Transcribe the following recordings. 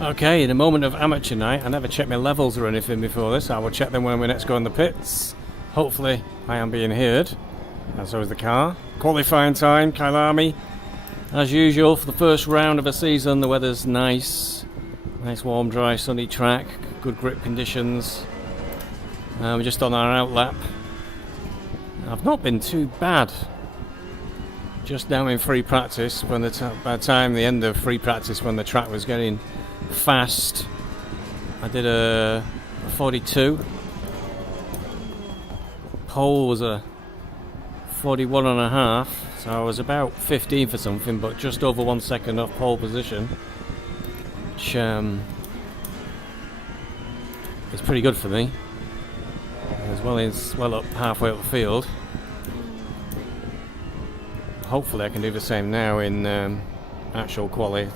Okay, in a moment of amateur night, I never checked my levels or anything before this. I will check them when we next go in the pits. Hopefully I am being heard, and so is the car. Qualifying time, Kyalami. As usual, for the first round of a season, the weather's nice. Nice warm, dry, sunny track. Good grip conditions. We're just on our out lap. I've not been too bad. Just now in free practice, when by the time the end of free practice, when the track was getting fast, I did a 42. Pole was a 41 and a half, so I was about 15 for something, but just over 1 second off pole position, which is pretty good for me, as well up halfway up the field. Hopefully I can do the same now in actual quali.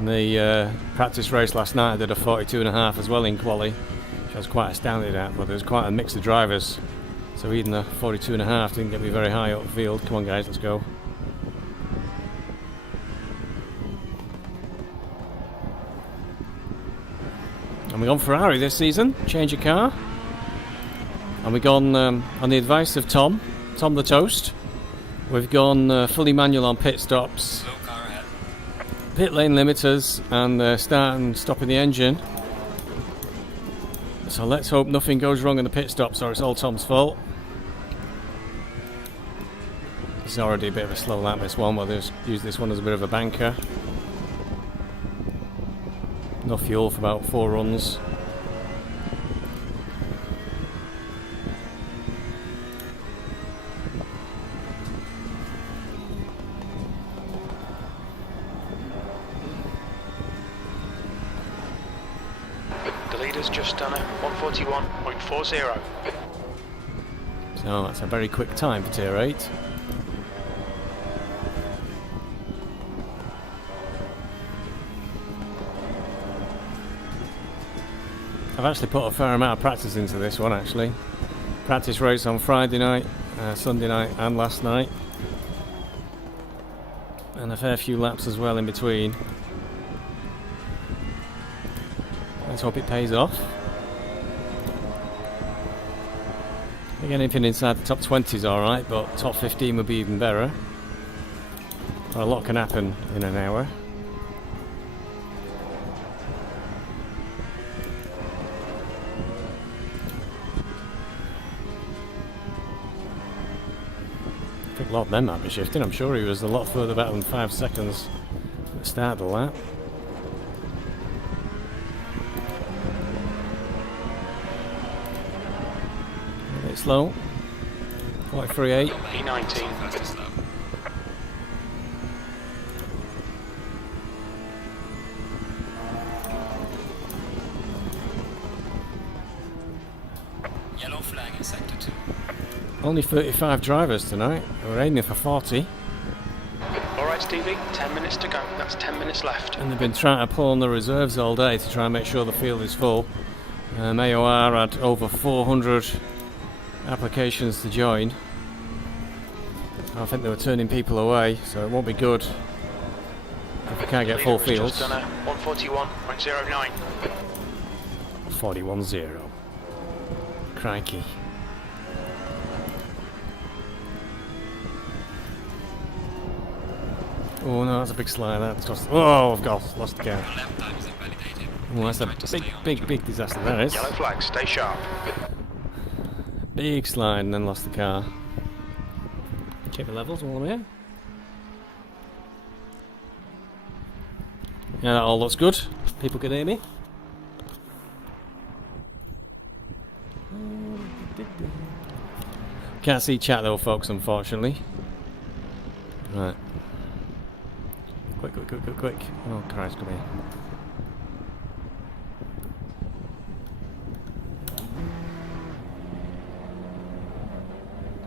In the practice race last night I did a 42 and a half as well in quali, which I was quite astounded at, but there was quite a mix of drivers, so even the 42 and a half didn't get me very high up the field. Come on guys, let's go. And we've gone Ferrari this season, change of car, and we've gone on the advice of Tom the Toast. We've gone fully manual on pit stops, pit lane limiters, and start and stopping the engine. So let's hope nothing goes wrong in the pit stops or it's all Tom's fault. This is already a bit of a slow lap, this one. We'll just use this one as a bit of a banker. No fuel for about 4 runs. The leader's just done a 141.40. So that's a very quick time for tier 8. I've actually put a fair amount of practice into this one actually. Practice race on Friday night, Sunday night and last night. And a fair few laps as well in between. Let's hope it pays off. I think anything inside the top 20 is alright, but top 15 would be even better. But a lot can happen in an hour. I think a lot of them might be shifting. I'm sure he was a lot further back than 5 seconds at the start of the lap. A bit slow. 43.8. E19. Yellow flag in sector 2. Only 35 drivers tonight. We're aiming for 40. Alright Stevie, 10 minutes to go. That's 10 minutes left. And they've been trying to pull on the reserves all day to try and make sure the field is full. AOR had over 400 applications to join. I think they were turning people away, so it won't be good if we can't get full fields. Just done a 141.09. 41-0. Crikey. Oh no, that's a big slide. That's lost. Oh, I've lost the car. Oh, that's a big disaster. That is. Yellow flag, stay sharp. Big slide and then lost the car. Check the levels while I'm here. Yeah, that all looks good. People can hear me. Can't see chat though, folks, unfortunately. Right. Quick. Oh, Christ, come here.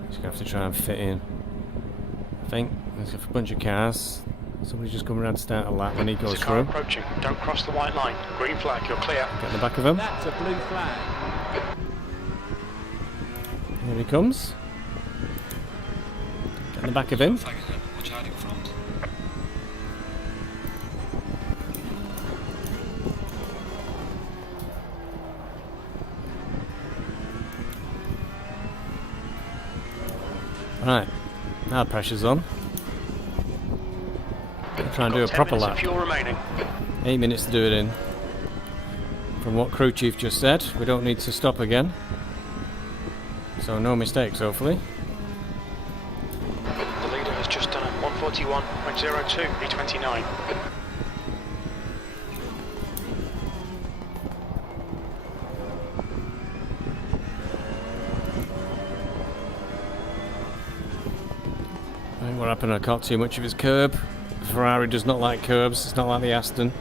Just gonna have to try and fit in. I think there's a bunch of cars. Somebody's just coming around to start a lap when he goes There's a car through. approaching. Don't cross the white line. Green flag, you're clear. Get in the back of him. That's a blue flag. Here he comes. Get in the back of him. Watch out in front. Right, now the pressure's on. I'll try and do a 10 proper minutes of lap. fuel remaining. 8 minutes to do it in. From what crew chief just said, we don't need to stop again. So no mistakes, hopefully. The leader has just done a 141.02, B29. I think what happened, I caught too much of his curb. The Ferrari does not like curbs, it's not like the Aston.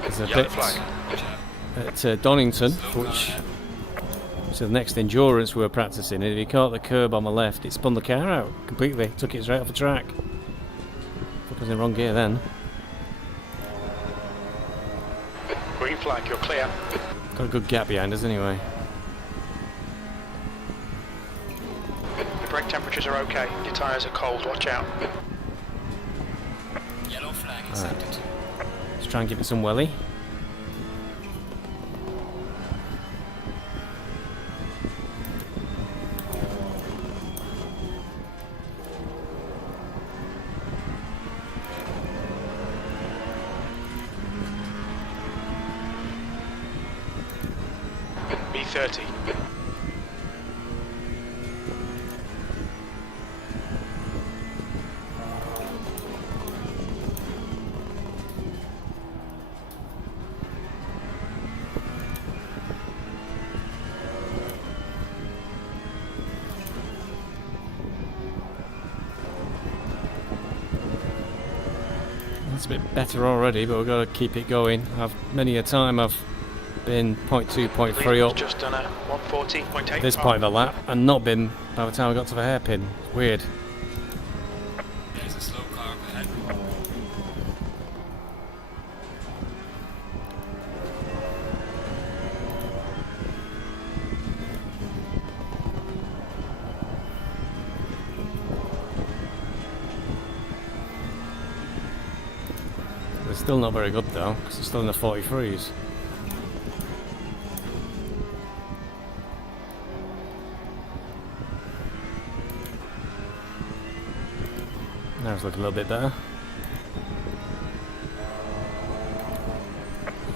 There's a Yellow bit flag. at Donington, which is the next endurance we were practicing. If he caught the curb on the left, it spun the car out completely, took it straight off the track. Fuck, I was in the wrong gear then. Green flag, you're clear. Got a good gap behind us anyway. Your brake temperatures are okay. Your tyres are cold, watch out. Yellow flag in sector 2. Let's try and give it some welly. B30. That's a bit better already, but we've got to keep it going. Many a time I've been 0.2, 0.3 up Just done a 140.8. at this point of the lap and not been by the time I got to the hairpin. Weird. There's a slow car up ahead. They're still not very good though, because they're still in the 43s. Now it's looking a little bit better.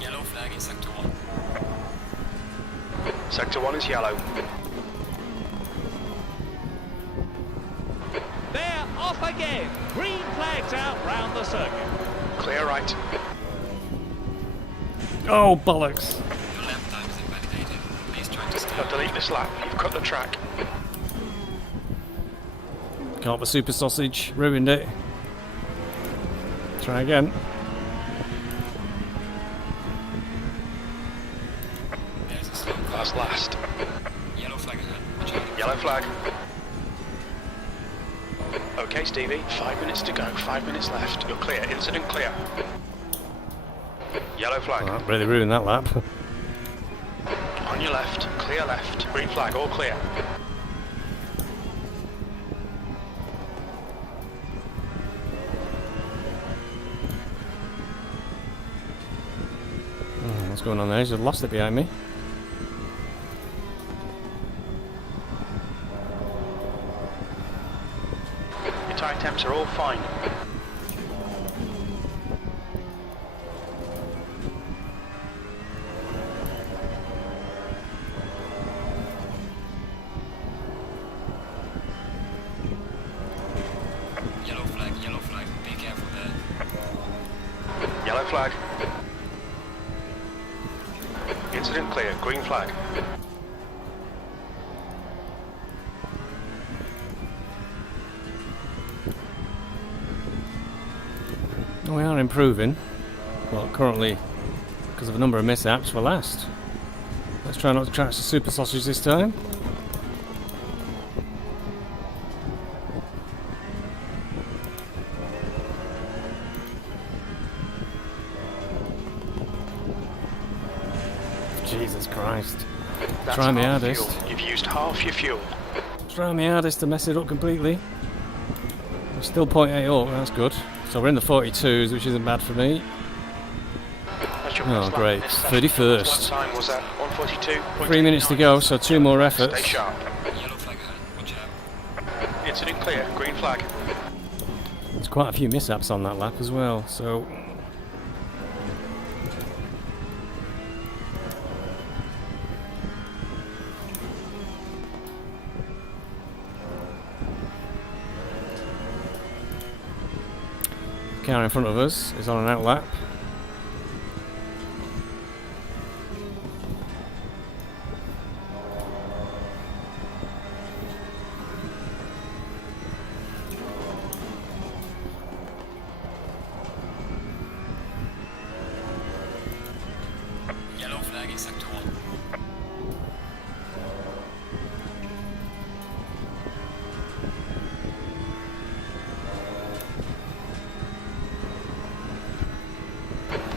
Yellow flag in sector 1. Sector 1 is yellow. They're off again. Green flags out round the circuit. Clear right. Oh, bollocks! Your lap time is invalidated. Please try to stay. Now delete this lap. You've cut the track. Caught the super sausage, ruined it. Try again. There's a slow car. That's last. Yellow flag ahead. Watch out. Yellow flag. Okay, Stevie. 5 minutes to go. 5 minutes left. You're clear. Incident clear. Yellow flag. Oh, that really ruined that lap. On your left. Clear left. Green flag. All clear. What's going on there? He's lost it behind me. Your tyre temps are all fine. Yellow flag. Be careful there. Yellow flag. Incident clear. Green flag. We are improving. Well, currently, because of a number of mishaps, we're last. Let's try not to catch the super sausage this time. Jesus Christ. That's Try my half hardest. fuel. You've used half your fuel. Try my hardest to mess it up completely. We're still 0.8 up, that's good. So we're in the 42s, which isn't bad for me. That's your Oh, best lap great. in this session. 31st. Lap time was at 142. 3 minutes to go, so 2 more Stay efforts. sharp. Yellow Incident clear. Green flag. There's quite a few mishaps on that lap as well, so... car in front of us is on an out lap. Yellow flag in sector 1.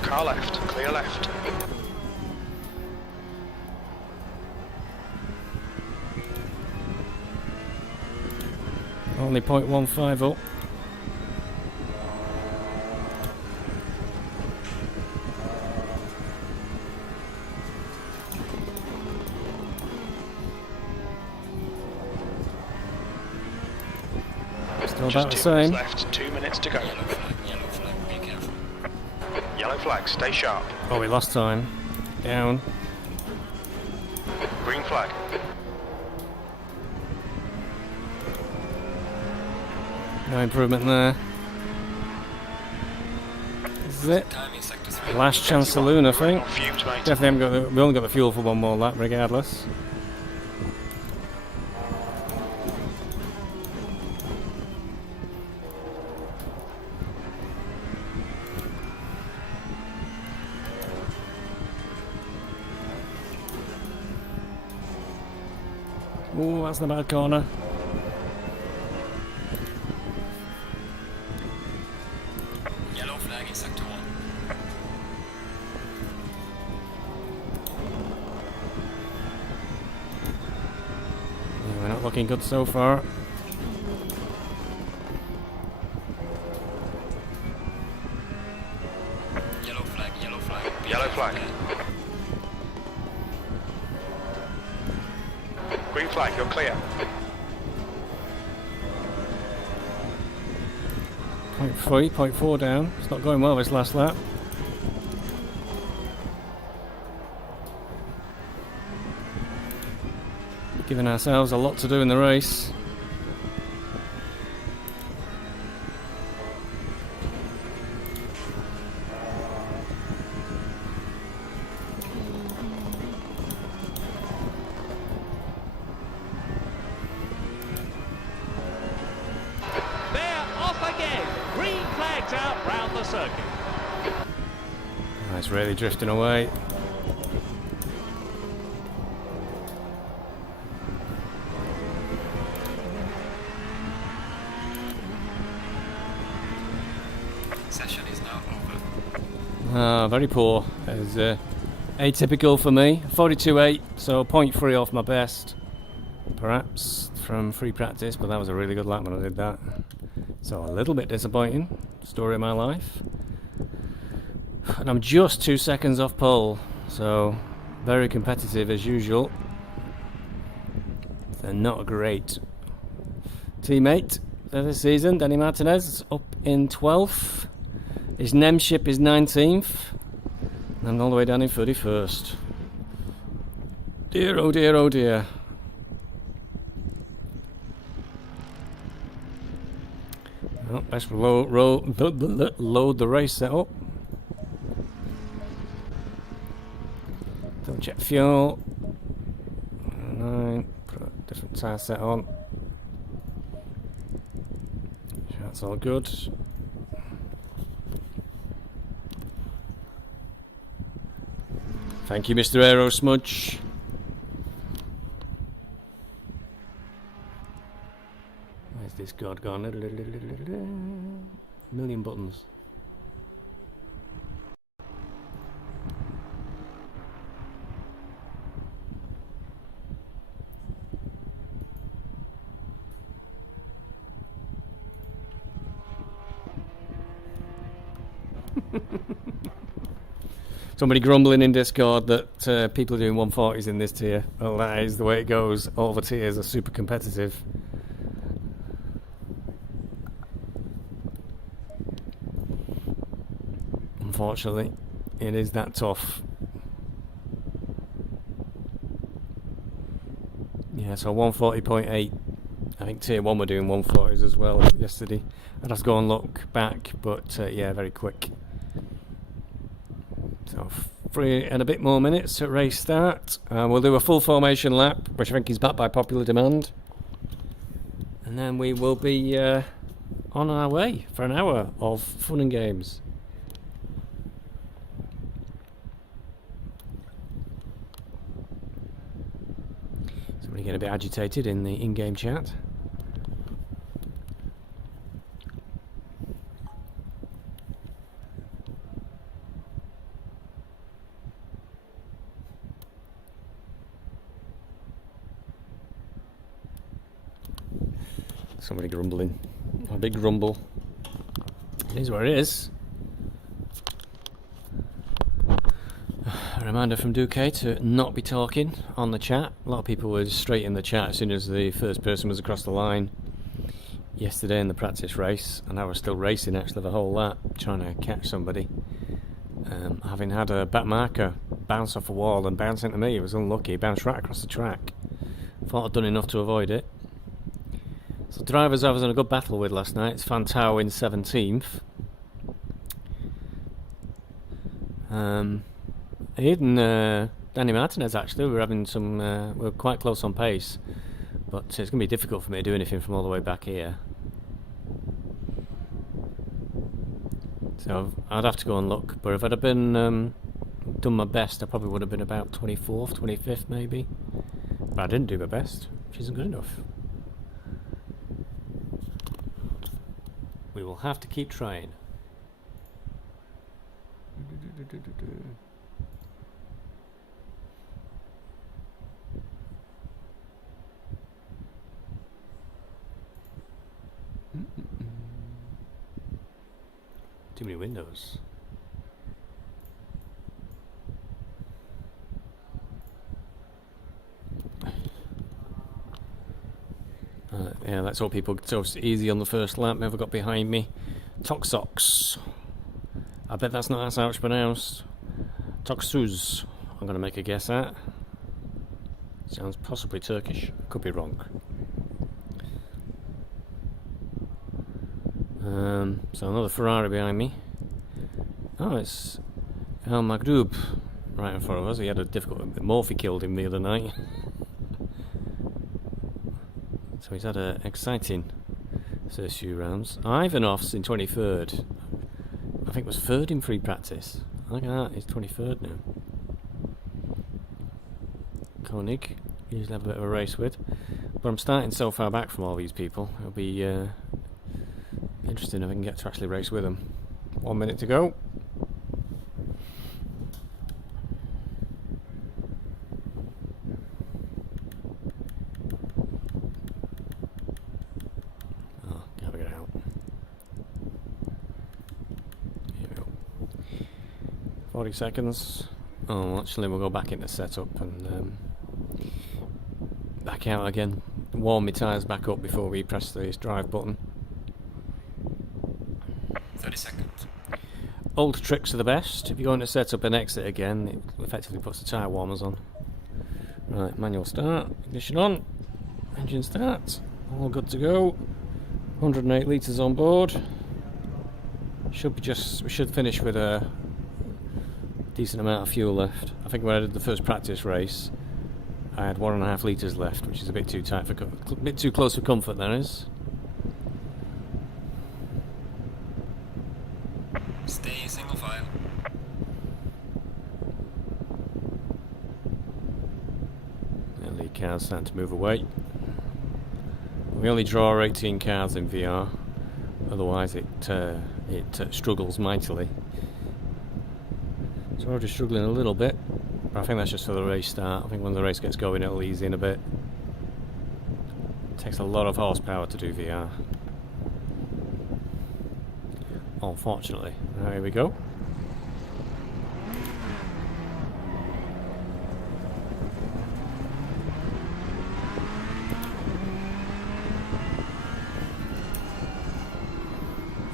Car left. Clear left. Only 0.15 up. Still about the Just 2 minutes same. left. 2 minutes to go. Yellow flag, be careful. Yellow flag. Stay sharp. Oh, we lost time. Down. Green flag. No improvement there. This is it. Time in sector 3. Last chance saloon, I think. On fumes, mate. Definitely haven't got the, we only got the fuel for one more lap, regardless. Ooh, that's the bad corner. Yellow flag in sector 1. Yeah, we're not looking good so far. Yellow flag, yellow flag. Be Yellow careful flag. there. Green flag. You're clear. 0.3, 0.4 down. It's not going well this last lap. Giving ourselves a lot to do in the race. They're off again. Green flags out round the circuit. Oh, it's really drifting away. Session is now over. Ah, very poor. It's atypical for me. 42.8, so 0.3 off my best. Perhaps from free practice, but that was a really good lap when I did that. So a little bit disappointing. Story of my life. And I'm just 2 seconds off pole, so very competitive as usual. They're not a great teammate for this season. Danny Martinez is up in 12th. His Nemship is 19th. And I'm all the way down in 31st. Dear, oh dear, oh dear. Well, let's load the race setup. Double check fuel. 9. Put a different tyre set on. That's all good. Thank you, Mr. Aero Smudge. Where's this god gone? Million buttons. Somebody grumbling in Discord that people are doing 140s in this tier. Well, that is the way it goes. All the tiers are super competitive. unfortunately. It is that tough. Yeah, so 140.8. I think Tier 1 were doing 140s as well yesterday. I'd have to go and look back, but yeah, very quick. So 3 and a bit more minutes at race start. We'll do a full formation lap, which I think is back by popular demand. And then we will be on our way for an hour of fun and games. Somebody getting a bit agitated in the in-game chat. Somebody grumbling. A big grumble. It is what it is. A reminder from Duque to not be talking on the chat. A lot of people were straight in the chat as soon as the first person was across the line yesterday in the practice race, and I was still racing actually the whole lap, trying to catch somebody. Having had a back marker bounce off a wall and bounce into me, it was unlucky, bounced right across the track. Thought I'd done enough to avoid it. So drivers I was in a good battle with last night. It's Fantao in 17th. Even Danny Martinez actually, we were quite close on pace, but it's going to be difficult for me to do anything from all the way back here. So I'd have to go and look, but if I'd have been done my best, I probably would have been about 24th, 25th maybe. But I didn't do my best, which isn't good enough. We will have to keep trying. Too many windows. Yeah, that's all people. So it's easy on the first lap. Never got behind me. Toxox. I bet that's not how it's pronounced. Toxuz. I'm going to make a guess at. Sounds possibly Turkish. Could be wrong. So another Ferrari behind me. Oh, it's El Maghrub right in front of us. He had a difficult... Morphy killed him the other night. So he's had an exciting first few rounds. Ivanov's in 23rd. I think was 3rd in free practice. Look at that, he's 23rd now. Koenig, usually have a bit of a race with. But I'm starting so far back from all these people. It'll be interesting if I can get to actually race with them. 1 minute to go. Oh, gotta get out. Here we go. 40 seconds. Oh, actually we'll go back into setup and back out again. Warm my tyres back up before we press this drive button. 30 seconds. Old tricks are the best. If you go into setup and exit again, it effectively puts the tyre warmers on. Right, manual start, ignition on, engine start, all good to go. 108 litres on board. We should finish with a decent amount of fuel left. I think when I did the first practice race, I had 1.5 litres left, which is a bit too tight for a bit too close for comfort. That is. Stay single file. The lead car's starting to move away. We only draw 18 cars in VR, otherwise it struggles mightily. So we're just struggling a little bit, but I think that's just for the race start. I think when the race gets going it'll ease in a bit. It takes a lot of horsepower to do VR. Unfortunately. Here we go.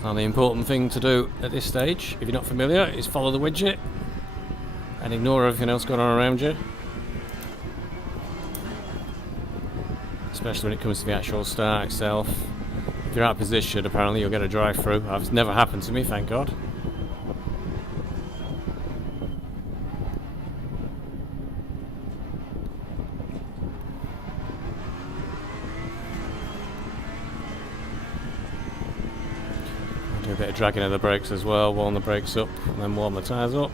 And the important thing to do at this stage, if you're not familiar, is follow the widget and ignore everything else going on around you. Especially when it comes to the actual start itself. If you're out of position, apparently you'll get a drive-through. It's never happened to me, thank God. Do a bit of dragging of the brakes as well, warm the brakes up and then warm the tyres up.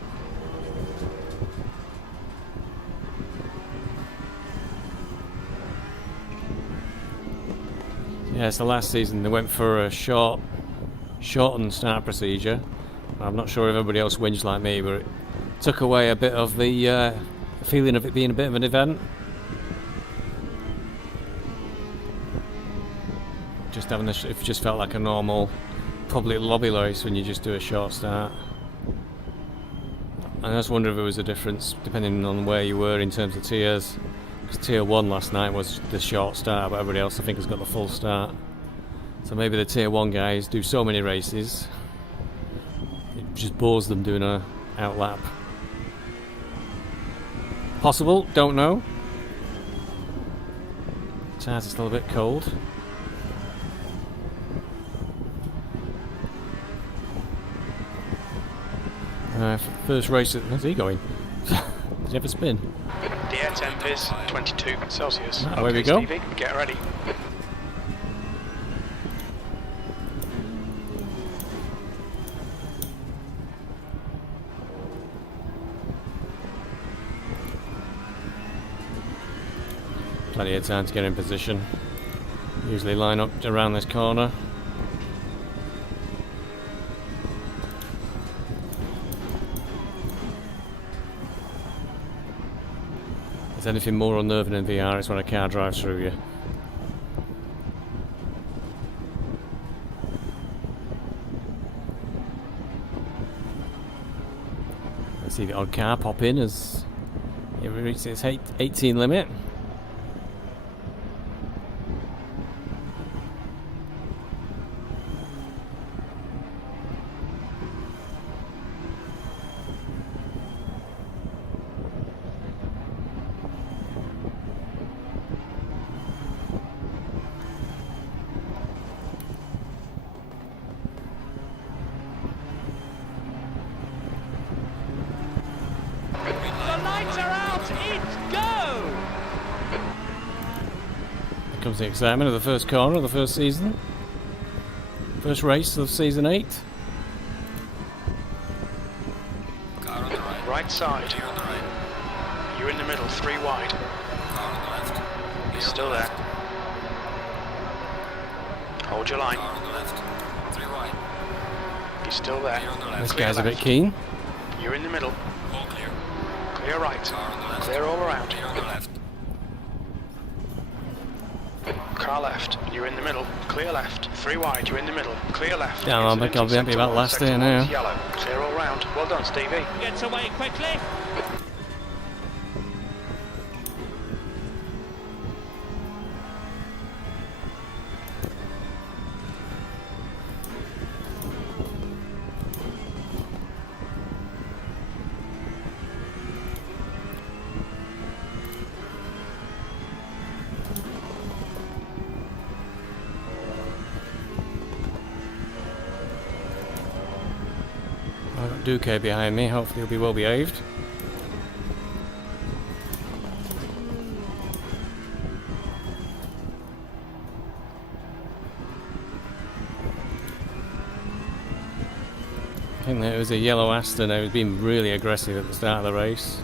Yeah, so last season they went for a shortened start procedure. I'm not sure if everybody else whinged like me, but it took away a bit of the feeling of it being a bit of an event. Just having it just felt like a normal public lobby race when you just do a short start. And I just wonder if there was a difference depending on where you were in terms of tiers. Because tier 1 last night was the short start, but everybody else I think has got the full start. So maybe the tier 1 guys do so many races, it just bores them doing a out lap. Possible, don't know. Tyres are still a bit cold. First race, where's he going? Did he ever spin? The air temp is 22 Celsius. Away we go. Stevie, get ready. Plenty of time to get in position. Usually line up around this corner. If there's anything more unnerving in VR, it's when a car drives through you. Let's see the odd car pop in as it reaches its 18 limit. Comes the excitement of the first corner of the first season. First race of season 8. Car on the right. Right side. Clear on the right. You're in the middle, 3 wide. Car on the left. You're still there. Hold your line. Car on the left. 3 wide. You're still there. Clear on the left. This Clear guy's a bit left. keen. You're in the middle. All clear. Clear right. Car on the left. Clear all around. Clear on the left. Car left. You're in the middle. Clear left. 3 wide. You're in the middle. Clear left. Damn, I think I'll be happy Sector about one, last sector here one's now. Yellow. Clear all round. Well done, Stevie. Gets away quickly. I've got Duque behind me, hopefully he'll be well behaved. I think that it was a yellow Aston, it was being really aggressive at the start of the race.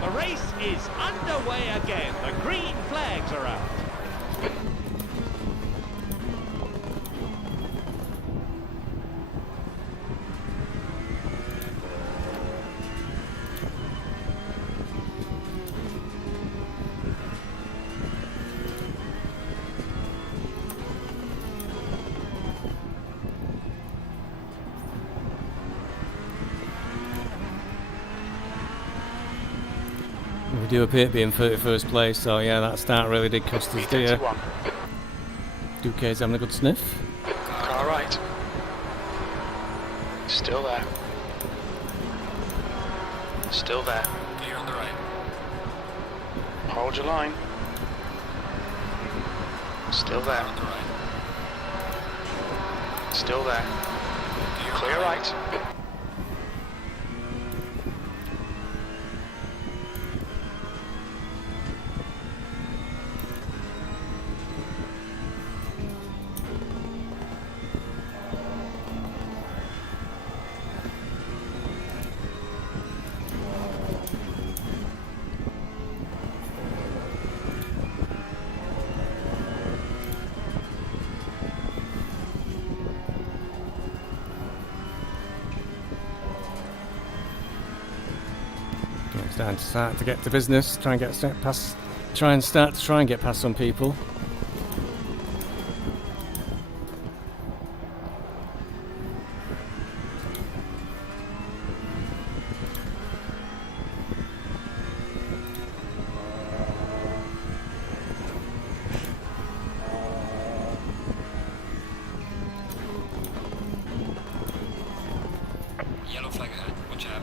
The race is underway again. The green flags are out. We do appear to be in 31st place, so yeah, that start really did cost us dear. B31. Duque's having a good sniff. Car right. Still there. Still there. Clear on the right. Hold your line. Still there. On the right. Still there. Clear right. It's time to get to business. Try and get past. Try and get past some people. Yellow flag ahead. Watch out.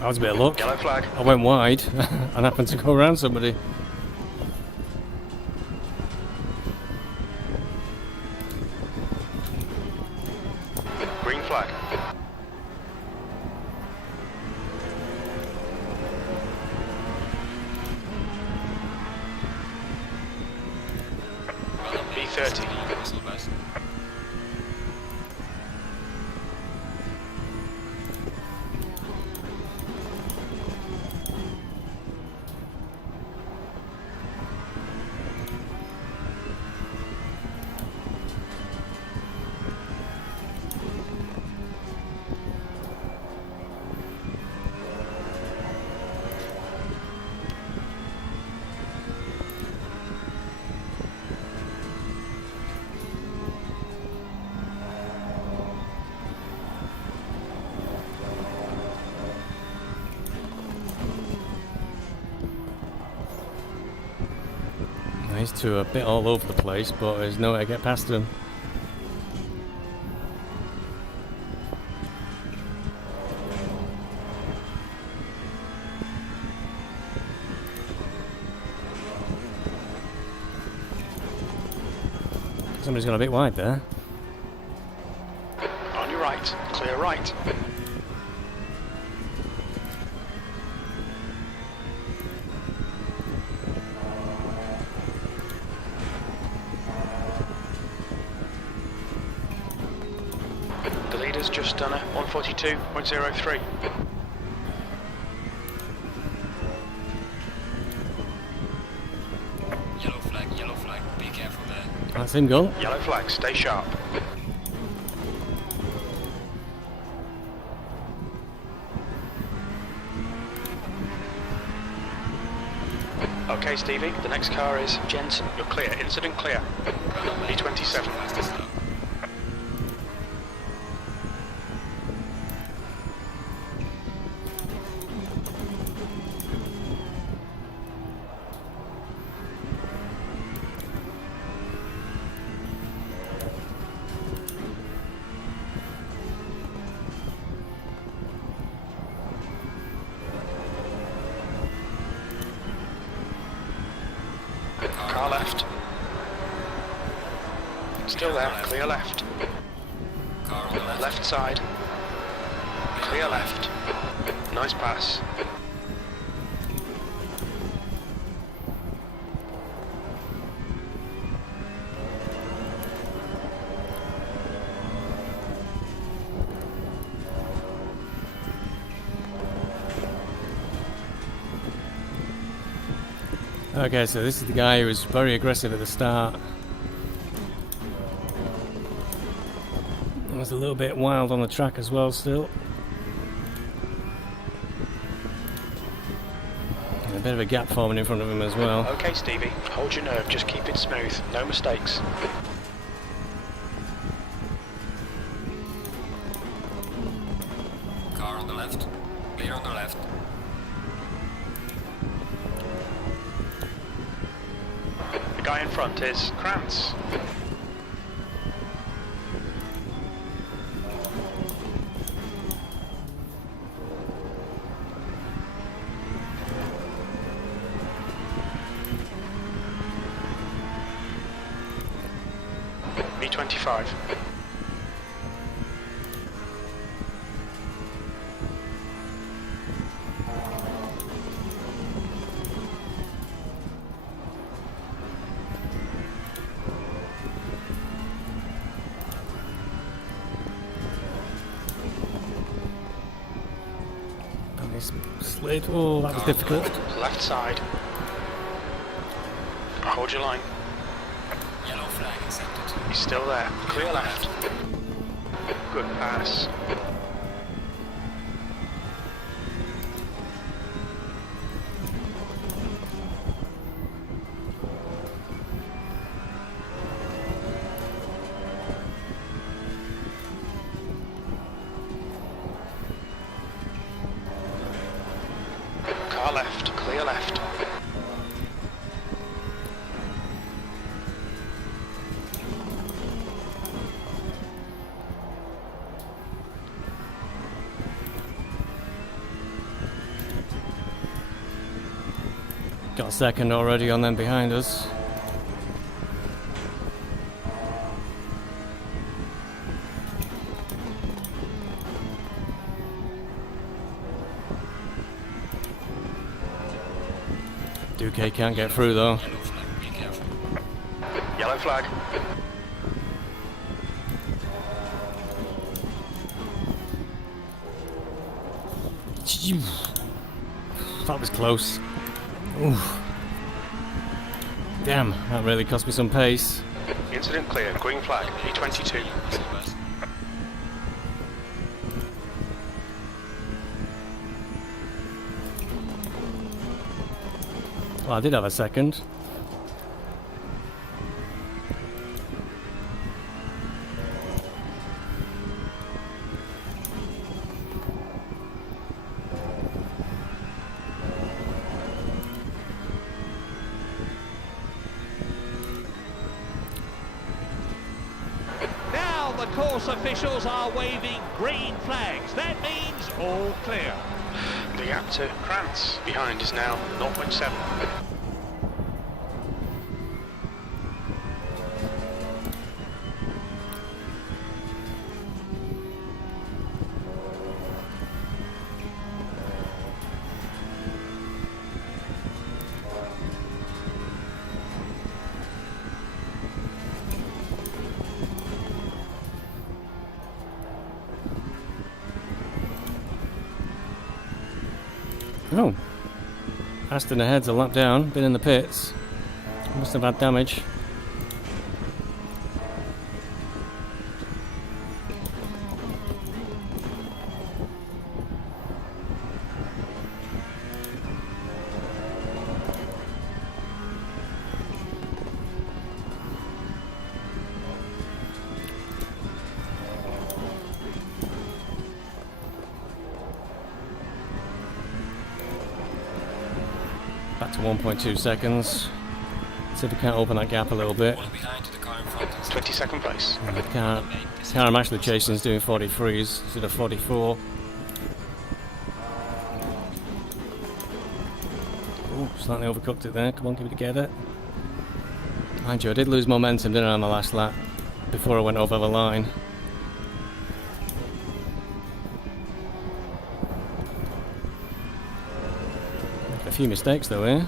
That was a bit of luck. Yellow flag. I went wide and happened to go around somebody. Green flag. B30. Whistle best. These two are a bit all over the place, but there's no way to get past them. Somebody's gone a bit wide there. On your right. Clear right. The leader's just done a 142.03. Yellow flag. Be careful there. That's him gone. Yellow flag. Stay sharp. Okay, Stevie. The next car is Jensen. You're clear. Incident clear. B27. Fastest stop. Car left. Still there. Clear left. Car on the left. Left side. Clear left. Nice pass. Okay, so this is the guy who was very aggressive at the start. He was a little bit wild on the track as well still. And a bit of a gap forming in front of him as well. Okay, Stevie. Hold your nerve. Just keep it smooth. No mistakes. Car on the left. Clear on the left. The guy in front is Krantz. 25. Slid. Oh, that was difficult. Left side. Hold your line. Yellow flag accepted. He's still there. Clear left. Good pass. Car left. Clear left. Got a second already on them behind us. Duque can't get through though. Yellow flag, be careful. Yellow flag. That was close. Oof. Damn, that really cost me some pace. Incident clear. Green flag. E22. Well, I did have a second. Now the course officials are waving green flags. That means all clear. The gap to Krantz behind is now 0.7. Oh. Aston ahead's a lap down, been in the pits. Must have had damage. Back to 1.2 seconds. See if we can't open that gap a little bit. One behind to the car in front. 22nd place. The car I'm actually chasing is doing 43s instead of 44. Ooh, slightly overcooked it there. Come on, keep it together. Mind you, I did lose momentum, didn't I, on the last lap before I went over the line. A few mistakes though here.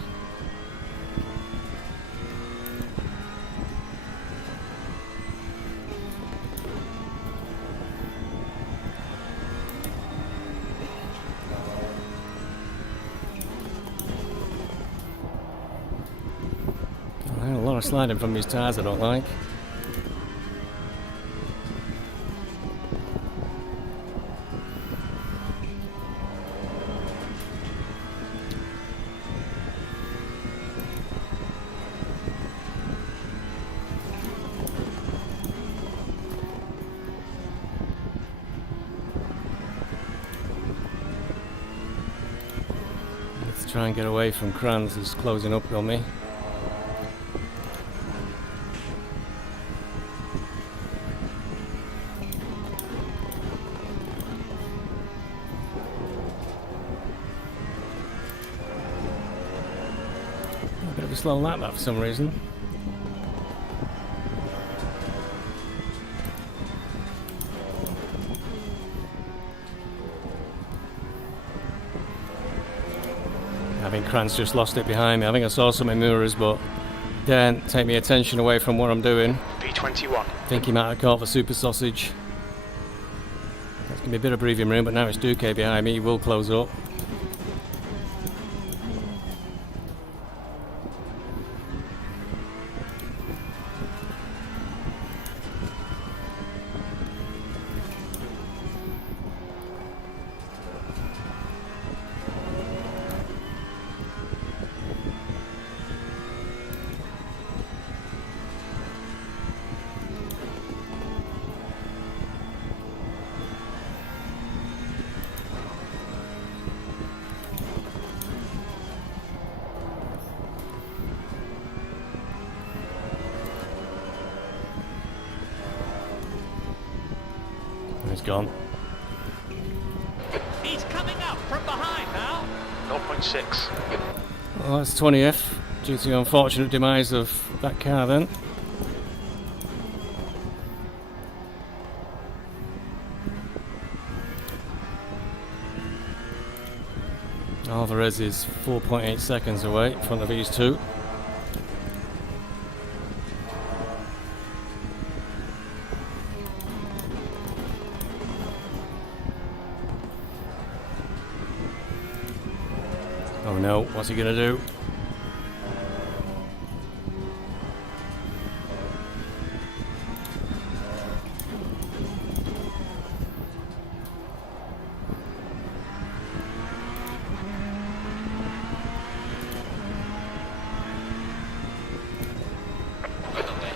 A lot of sliding from these tyres I don't like. Let's try and get away from Kranz, who's closing up on me. A bit of a slow lap that for some reason. think Kranz just lost it behind me. I think I saw some in mirrors, but don't take my attention away from what I'm doing. P21. I think he might have caught the super sausage. There's going to be a bit of breathing room, but now it's Duque behind me. He will close up. He's gone. He's coming up from behind now. 0.6. Well, that's 20th, due to the unfortunate demise of that car then. Alvarez is 4.8 seconds away in front of these two. Oh no, what's he gonna do?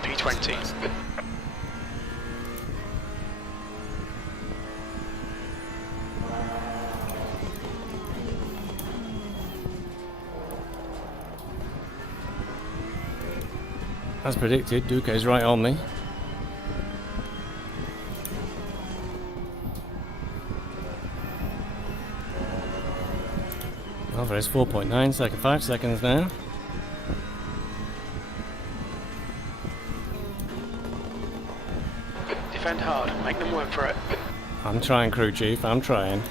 P20. As predicted, Duque's right on me. Alvarez 4.9 seconds, 5 seconds now. Defend hard. Make them work for it. I'm trying, crew chief, I'm trying.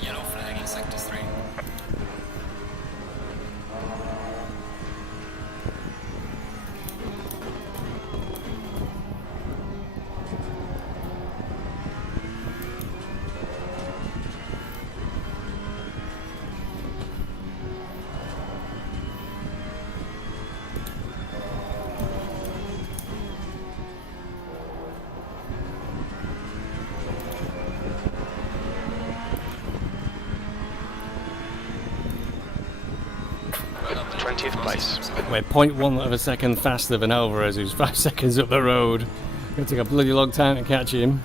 Yellow flag in sector 3. Well done, 20th place. We're 0.1 of a second faster than Alvarez, who's 5 seconds up the road. Gonna take a bloody long time to catch him.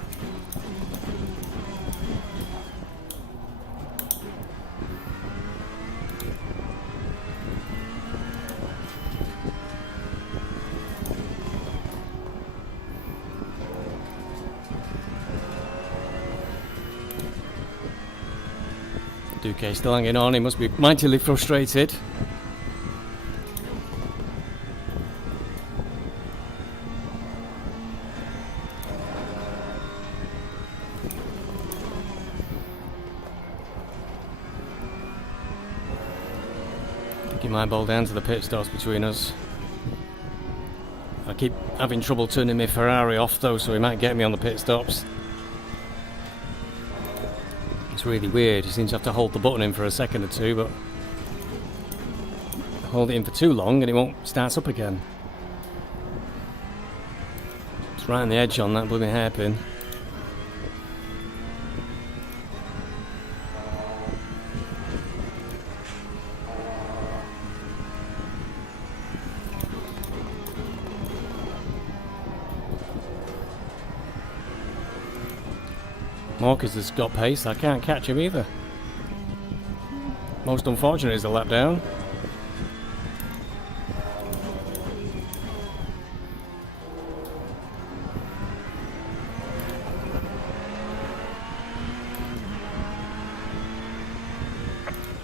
Duque still hanging on, he must be mightily frustrated. Get my ball down to the pit stops between us. I keep having trouble turning my Ferrari off though, so he might get me on the pit stops. It's really weird, he seems to have to hold the button in for a second or two, but hold it in for too long and it won't start up again. It's right on the edge on that blooming hairpin. Marcus has got pace, I can't catch him either. Most unfortunate is the lap down.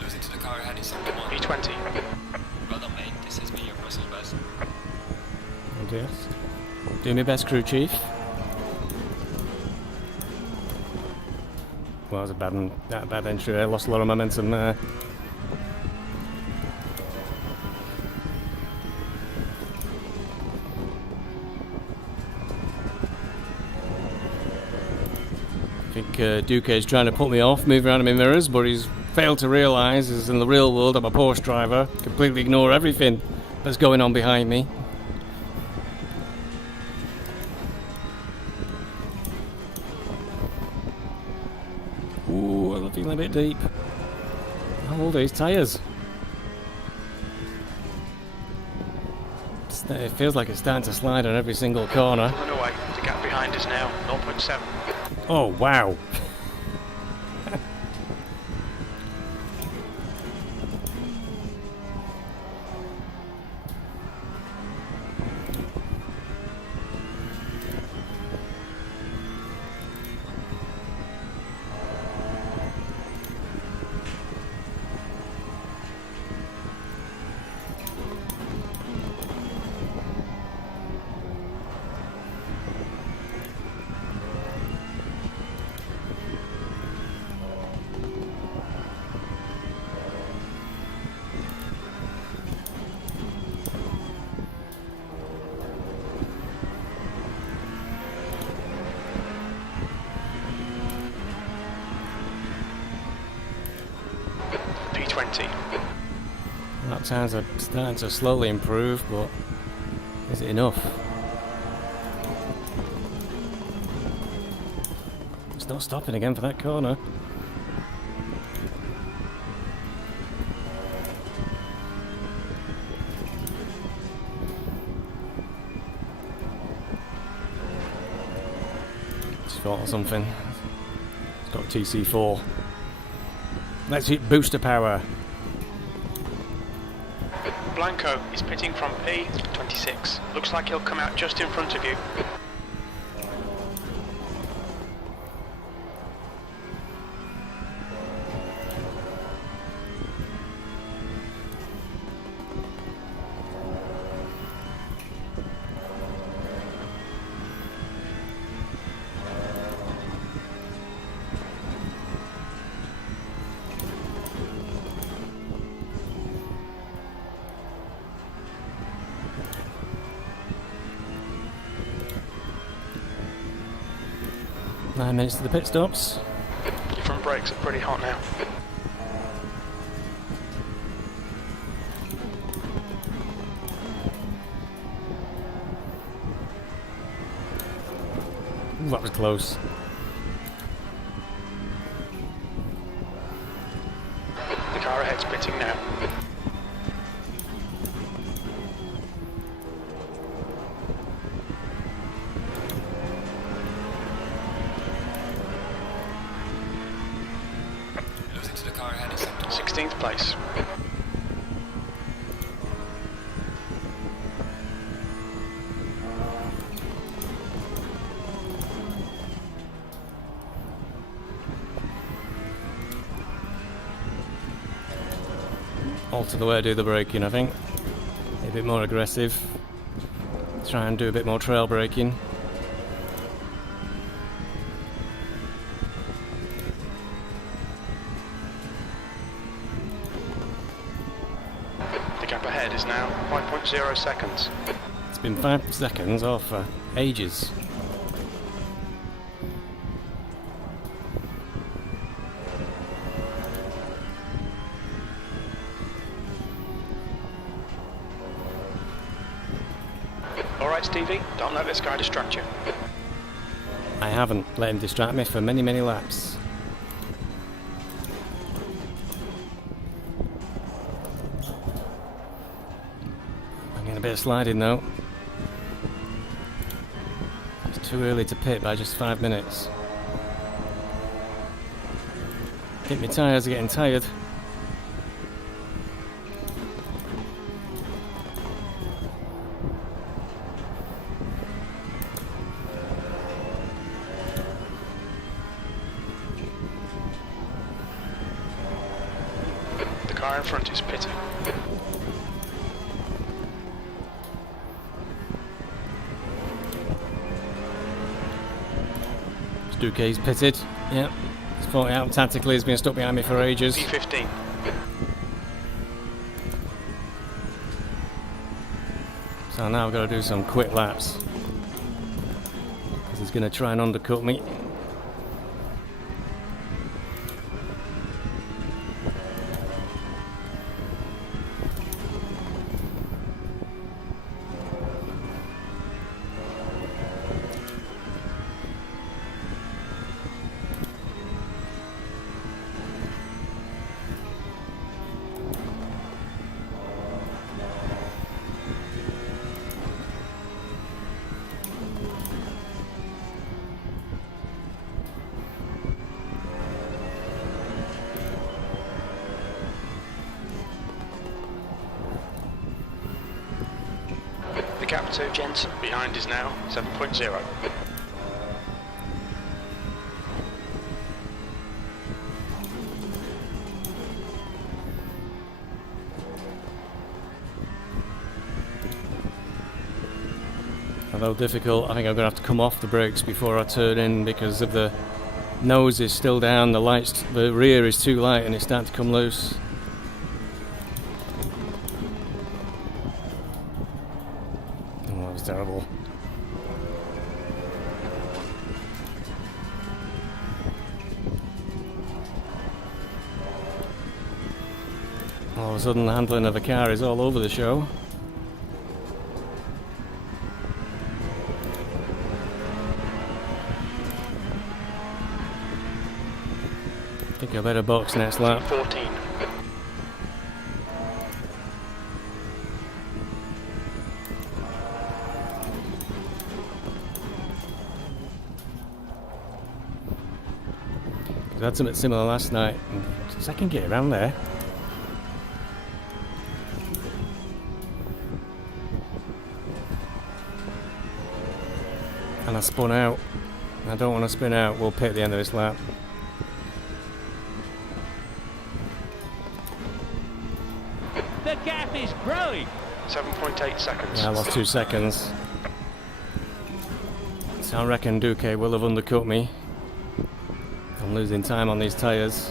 Losing to the car ahead is sector 1. P20. Well done, mate. This has been your personal best. Oh dear. Do my best, crew chief. Well, that was a bad entry. I lost a lot of momentum there. I think Duque is trying to put me off, move around in my mirrors, but he's failed to realise, as in the real world, I'm a Porsche driver, completely ignore everything that's going on behind me. Ooh, I'm feeling a bit deep. How old are these tyres? It feels like it's starting to slide on every single corner. Pulling away. The gap behind is now 0.7. Oh, wow. P20. Lap times are starting to slowly improve, but is it enough? It's not stopping again for that corner. It's fault or something. It's got TC4. Let's hit booster power. Blanco is pitting from P26. Looks like he'll come out just in front of you. Nine minutes to the pit stops. Your front brakes are pretty hot now. Ooh, that was close. The car ahead's pitting now. Losing to the car ahead is sector 1. 16th place. Alter the way I do the braking, I think. A bit more aggressive. Try and do a bit more trail braking. The gap ahead is now 5.0 seconds. It's been 5 seconds off for ages. Alright Stevie, don't let this guy distract you. I haven't let him distract me for many, many laps. I'm getting a bit of sliding though. It's too early to pit by just 5 minutes. I think my tyres are getting tired. car in front is pitting. Duquet's pitted. Yeah. He's fought it out tactically. He's been stuck behind me for ages. P15. So now I've got to do some quick laps. Because he's going to try and undercut me. The gap to Jensen behind is now 7.0. Although difficult, I think I'm going to have to come off the brakes before I turn in because of the nose is still down, the rear is too light and it's starting to come loose. Oh, that was terrible. All of a sudden the handling of the car is all over the show. I think I better box next lap. 14. I had something similar last night. Second gear around there. And I spun out. I don't want to spin out. We'll pit at the end of this lap. The gap is growing. 7.8 seconds. Yeah, I lost 2 seconds. So I reckon Duque will have undercut me. I'm losing time on these tyres.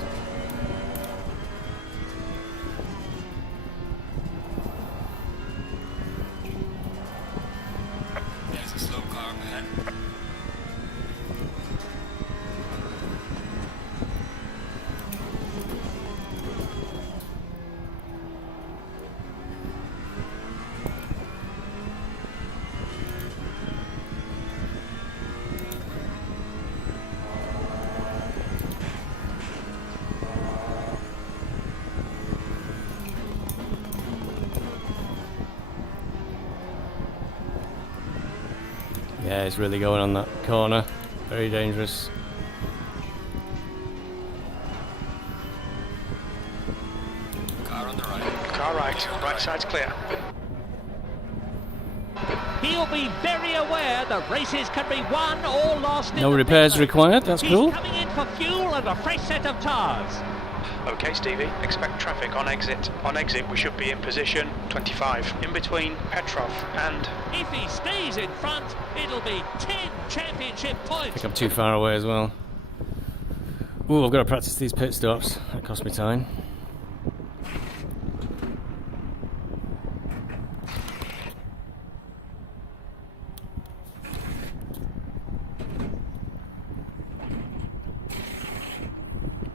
There's a slow car up ahead. Yeah, it's really going on that corner. Very dangerous. Car on the right. Car right. Right side's clear. He'll be very aware the races can be won or lost. No repairs required, that's cool. He's coming in for fuel and a fresh set of tyres. Okay, Stevie, expect traffic on exit. On exit, we should be in position 25. In between Petrov and... If he stays in front, it'll be 10 championship I points. think I'm too far away as well. Ooh, I've got to practice these pit stops. That cost me time.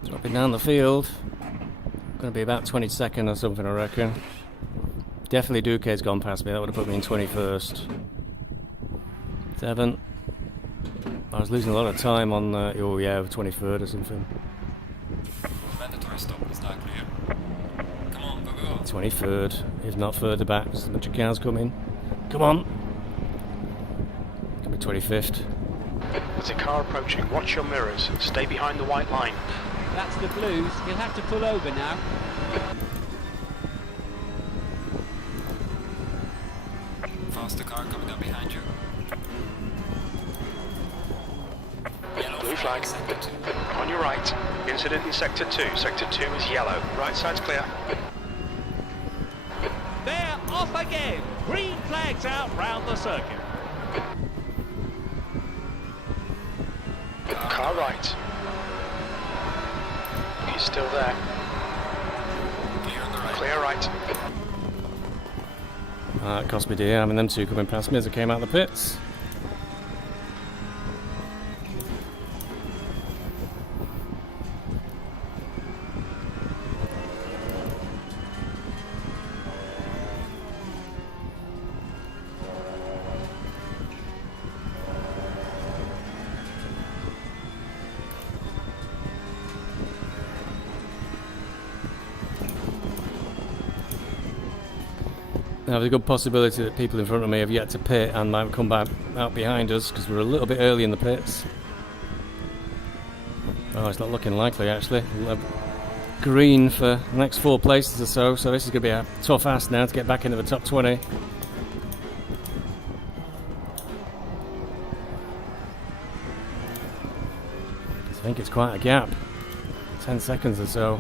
Dropping down the field. Going to be about 22nd or something, I reckon. Definitely Duque's gone past me. That would have put me in 21st. 7. I was losing a lot of time on, 23rd or something. Mandatory stop is now clear. Come on, go, go. 23rd, if not further back, there's a bunch of cars coming. Come on! Could be 25th. There's a car approaching. Watch your mirrors. Stay behind the white line. That's the blues. He'll have to pull over now. Faster car coming up behind you. Yellow Blue flag. Sector 2. On your right. Incident in Sector 2. Sector 2 is yellow. Right side's clear. off again. Green flags out round the circuit. Car right. He's still there. Clear on the right. Clear right. That cost me dear, having them two coming past me as I came out of the pits. Now, there's a good possibility that people in front of me have yet to pit and might come back out behind us because we're a little bit early in the pits. Oh, it's not looking likely actually. We'll have green for the next 4 places or so, so this is going to be a tough ask now to get back into the top 20. I think it's quite a gap, 10 seconds or so.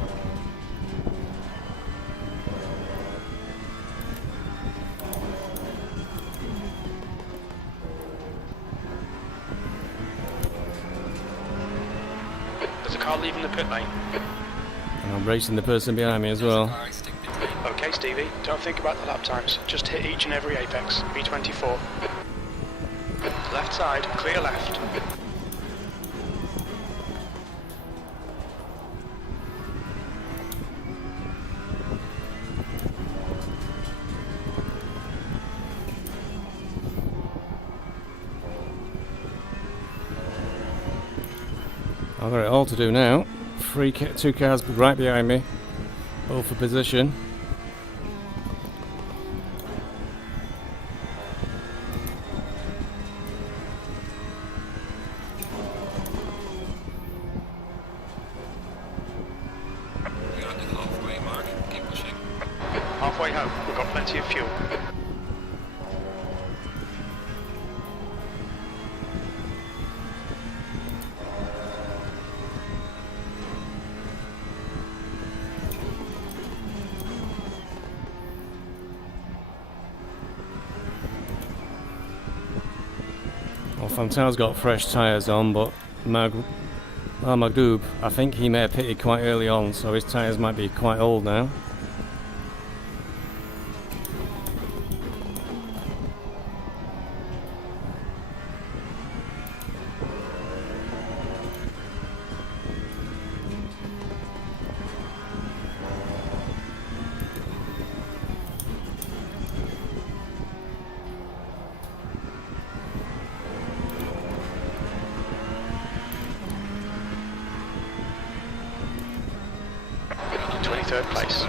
There's a car leaving the pit lane. And I'm racing the person behind me as well. Car exiting pit lane. Okay, Stevie, don't think about the lap times. Just hit each and every apex. B24. Left side, clear left. I've got it all to do now. Two cars right behind me, both for position. We're at the halfway mark. Keep pushing. Halfway home, we've got plenty of fuel. Well, Fanta's got fresh tyres on, but Magdoob, I think he may have pitted quite early on, so his tyres might be quite old now. In 23rd place.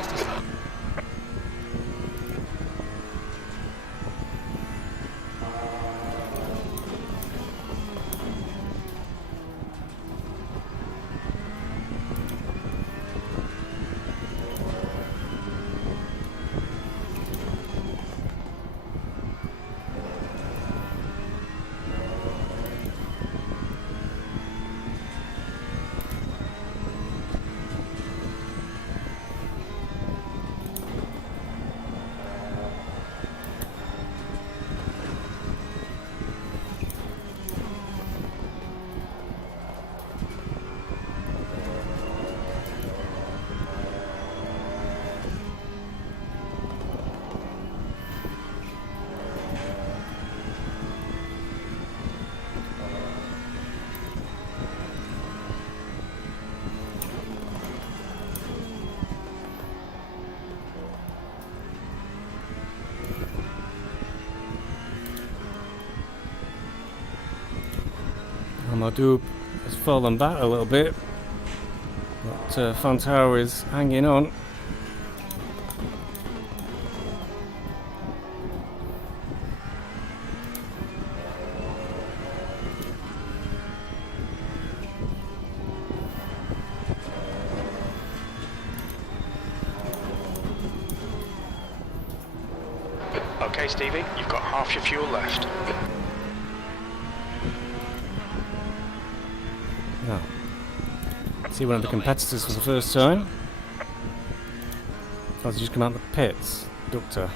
Magdoob has fallen back a little bit, but Fantaro is hanging on. Okay, Stevie, you've got half your fuel left. Oh. See one of the competitors for the first time. I've just come out of the pits. Doctor.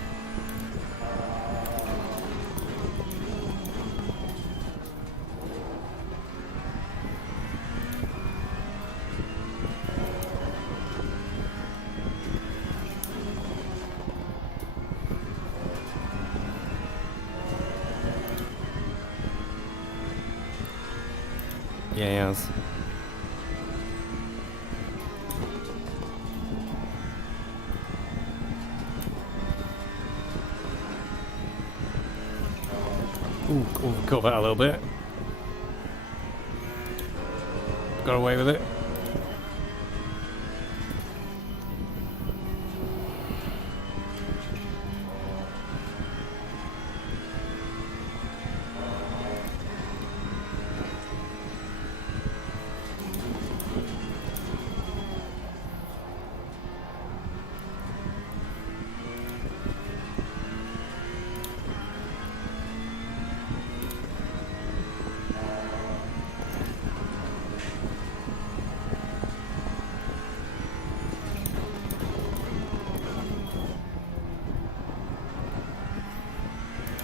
Yeah, he has. Ooh, overcut that a little bit. Got away with it.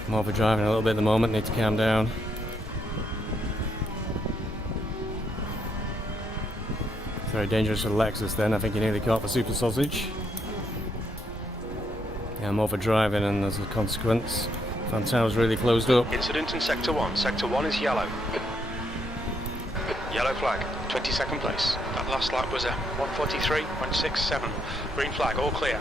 I'm overdriving a little bit at the moment, need to calm down. It's very dangerous for the Lexus then, I think you nearly caught for Super Sausage. Yeah, I'm overdriving and as a consequence, Fantail's really closed up. Incident in Sector 1. Sector 1 is yellow. Yellow flag, 22nd place. That last lap was a 1:43.67. Green flag, all clear.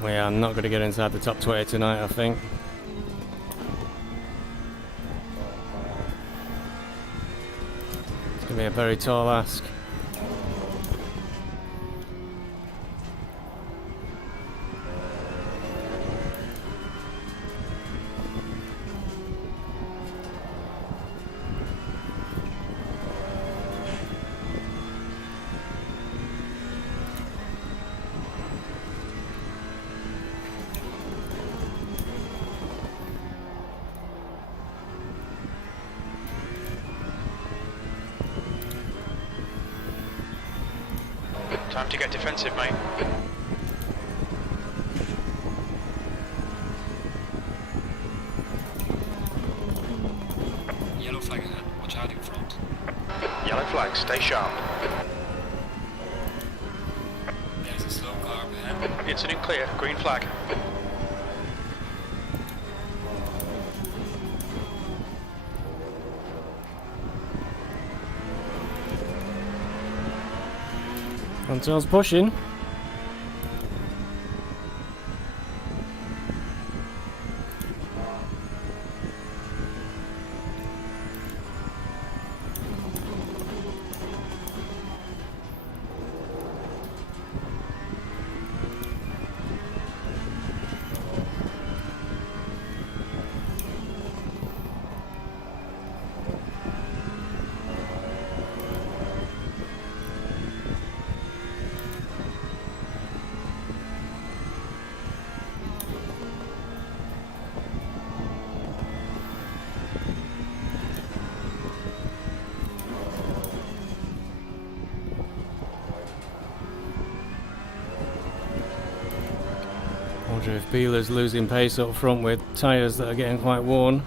We are not going to get inside the top 20 tonight, I think. It's going to be a very tall ask. Time to get defensive, mate. Yellow flag ahead. Watch out in front. Yellow flag, stay sharp. There's a slow car up ahead. Incident clear, green flag. Fantail's pushing. I wonder if Beeler's losing pace up front with tyres that are getting quite worn.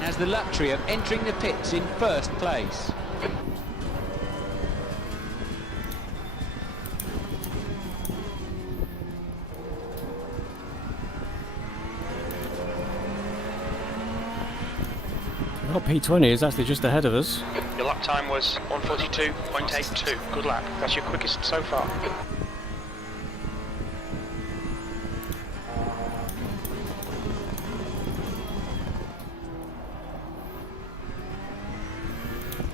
Has the luxury of entering the pits in first place. Well, P20 is actually just ahead of us. Your lap time was 1:42.82. Good lap. That's your quickest so far.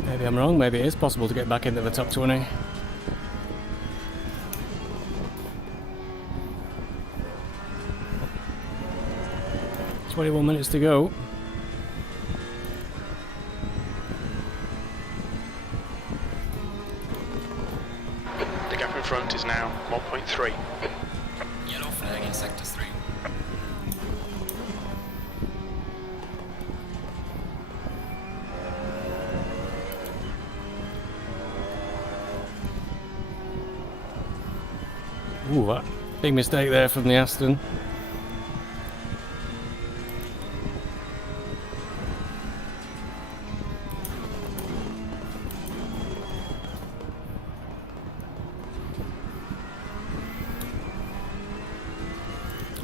Maybe I'm wrong, maybe it is possible to get back into the top 20. 21 minutes to go. The gap in front is now 1.3. Yellow flag in sector 3. Ooh, that big mistake there from the Aston.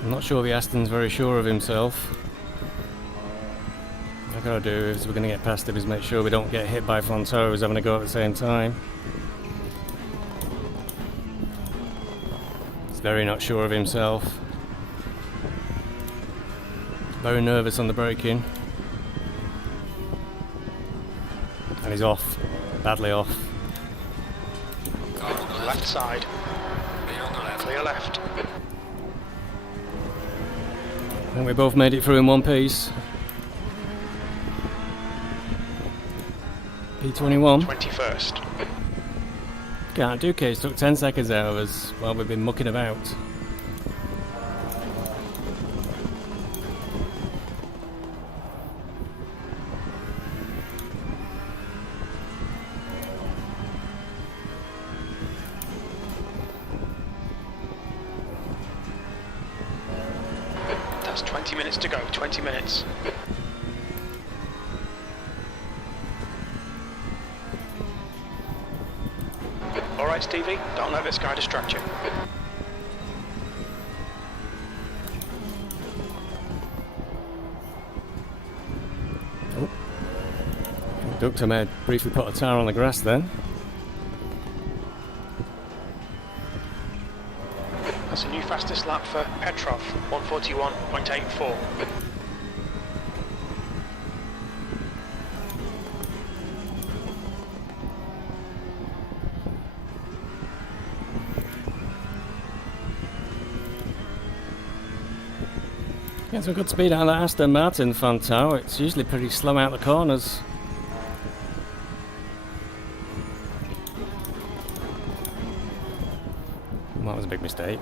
I'm not sure the Aston's very sure of himself. What I've got to do is we're going to get past him is make sure we don't get hit by Fonto's having a go at the same time. He's very not sure of himself. Very nervous on the braking. And he's off. Badly off. Car on the left. Left side, Clear on the left. clear left. I think we both made it through in one piece. P21. 21st. Can't do case, took 10 seconds out of us while we've been mucking about. That's 20 minutes to go, 20 minutes. Alright Stevie, don't let this guy distract you. Ducked may briefly put a tyre on the grass then. That's a new fastest lap for Petrov, 141.84. Get some good speed out of that Aston Martin Fonto. It's usually pretty slow out the corners. That was a big mistake.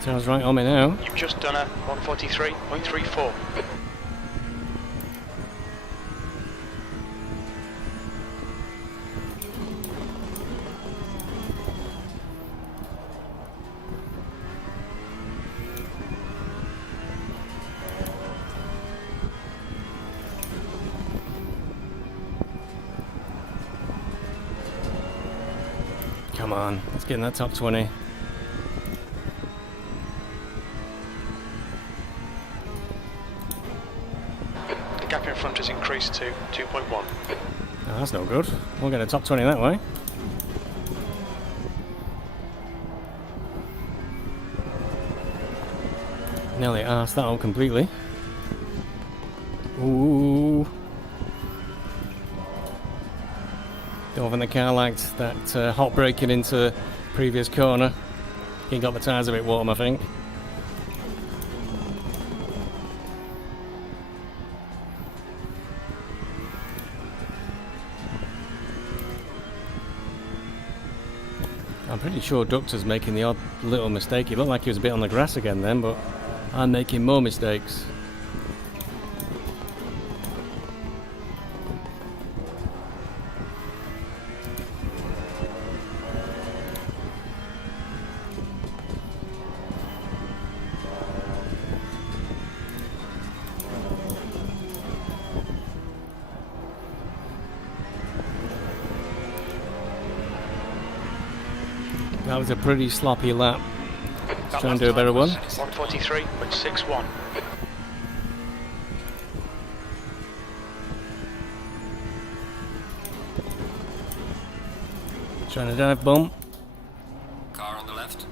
Sounds right on me now. You've just done a 143.34. Come on, let's get in that top 20. The gap in front has increased to 2.1. Oh, that's no good. We'll get a top 20 that way. Nearly arsed that out completely. Ooh. Don't think the car liked that hot braking into previous corner. He got the tyres a bit warm, I think. I'm pretty sure Ductor's making the odd little mistake. He looked like he was a bit on the grass again then, but I'm making more mistakes. That was a pretty sloppy lap. Let's try and do a better one. 143.61. Trying to dive bomb. Car on the left.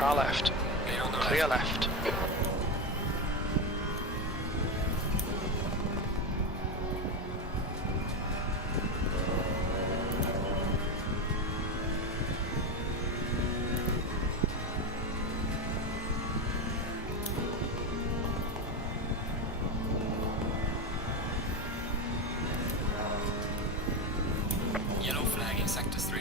Car left. Clear on the Clear left. left. Yellow flag in sector 3.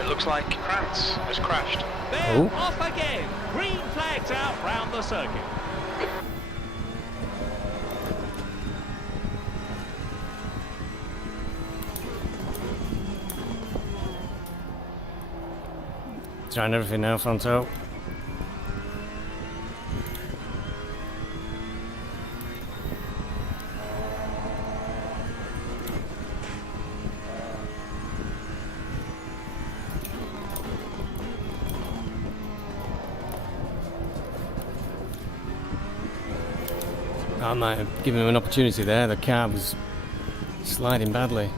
It looks like Krantz has crashed. They're Oh. off again. Green flags out round the circuit. Trying everything now, Fonto. I might have given him an opportunity there. The car was sliding badly.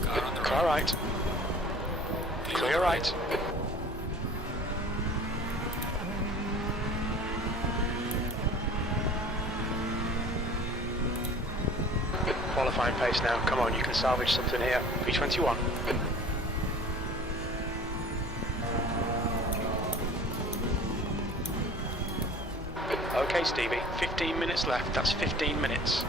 Car on the Car right. right. Clear right. Qualifying pace now. Come on, you can salvage something here. B21. Okay, Stevie. 15 minutes left. That's 15 minutes.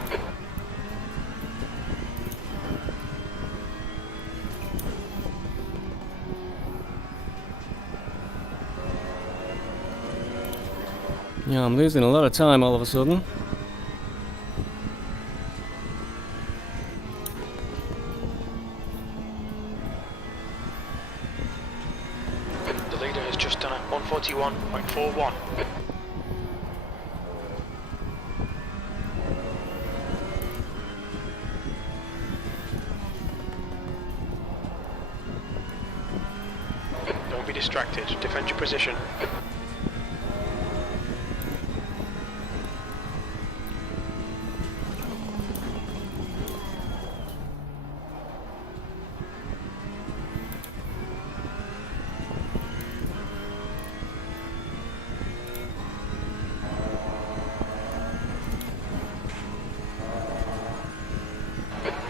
Yeah, I'm losing a lot of time all of a sudden. The leader has just done a 141.41. Don't be distracted. Defend your position.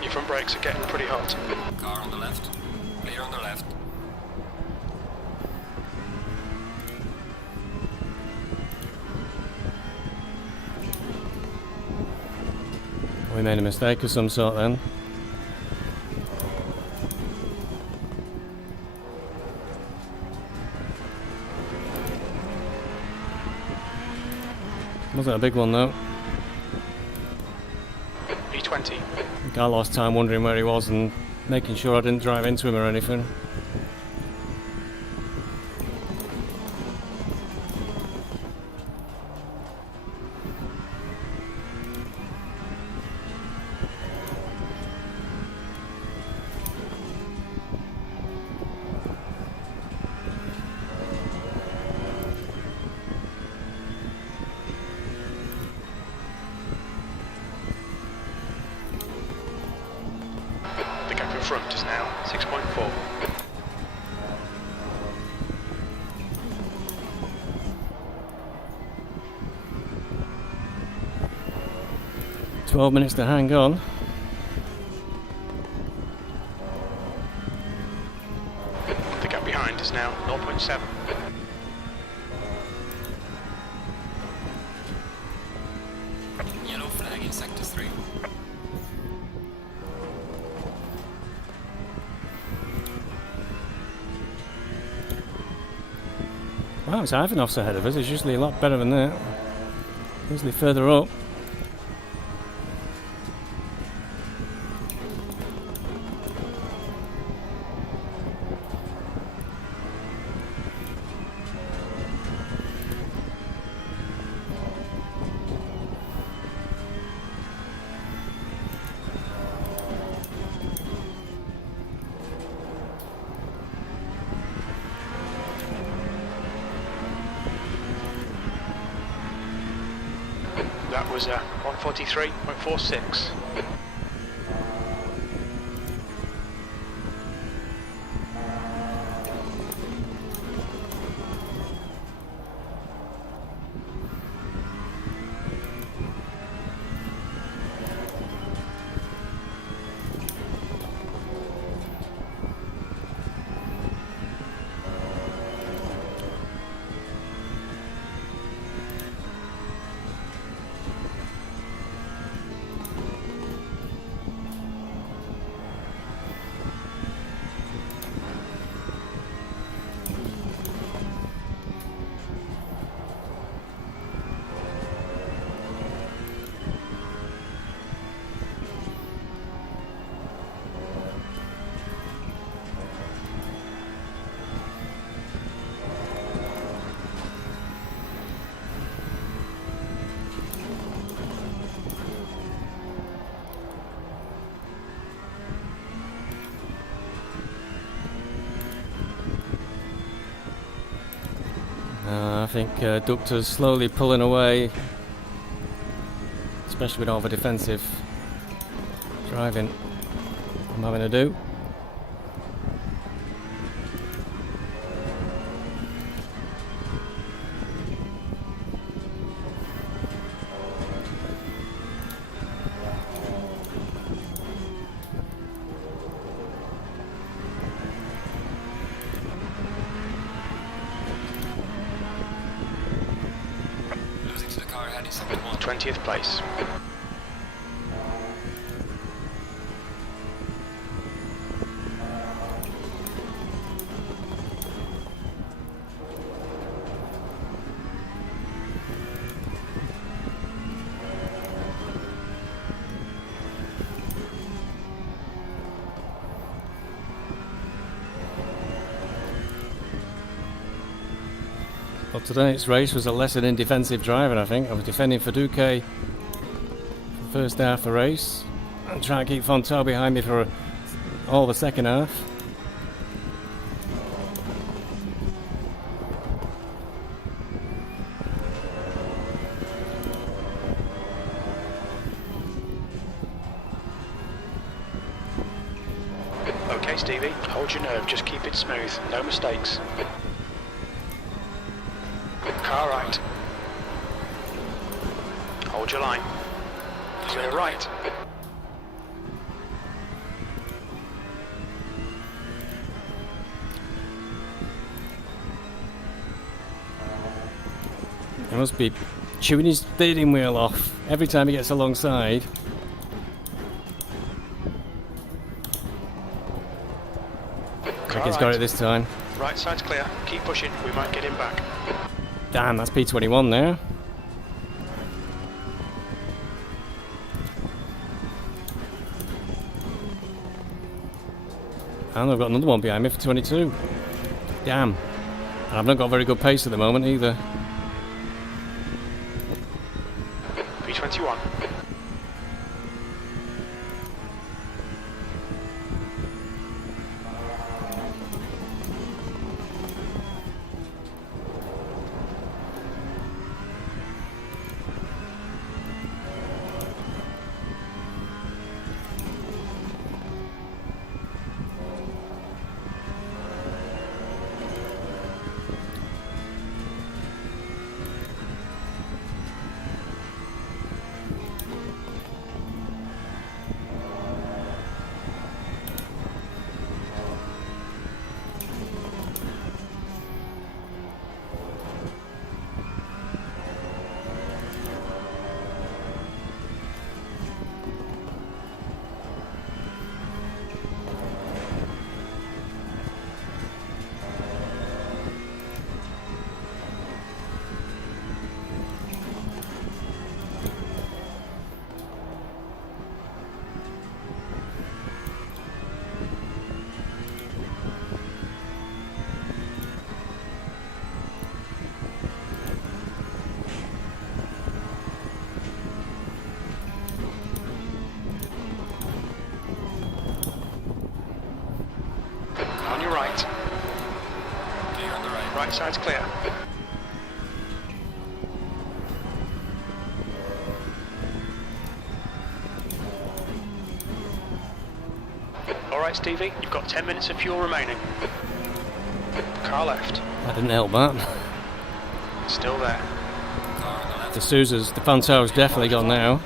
Your front brakes are getting pretty hot. Car on the left. Clear on the left. We made a mistake of some sort then. Wasn't a big one though. B20. I think I lost time wondering where he was and making sure I didn't drive into him or anything. The gap in front is now 6.4. "12 minutes to hang on." The gap behind is now 0.7. Yellow flag in sector 3. Wow, it's Ivanov's ahead of us. It's usually a lot better than that. Usually further up. That was a 1:43.46. I think Ductor's slowly pulling away, especially with all the defensive driving I'm having to do. Losing to the car ahead is 71. 20th place. Well, tonight's race was a lesson in defensive driving, I think. I was defending for Duque for the first half of the race and trying to keep Fontaine behind me for all the second half. Okay, Stevie, hold your nerve, just keep it smooth, no mistakes. Car right. Hold your line. Clear right. He must be chewing his steering wheel off every time he gets alongside. I think he's got it this time. Right side's clear. Keep pushing. We might get him back. Damn, that's P21 there. And I've got another one behind me for 22. Damn. And I've not got very good pace at the moment either. P21. On your right. Clear on the right. Right side's clear. Alright Stevie, you've got 10 minutes of fuel remaining. Car left. That didn't help that. Still there. Car on the left. The Sousa's, the Fanto's definitely gone now.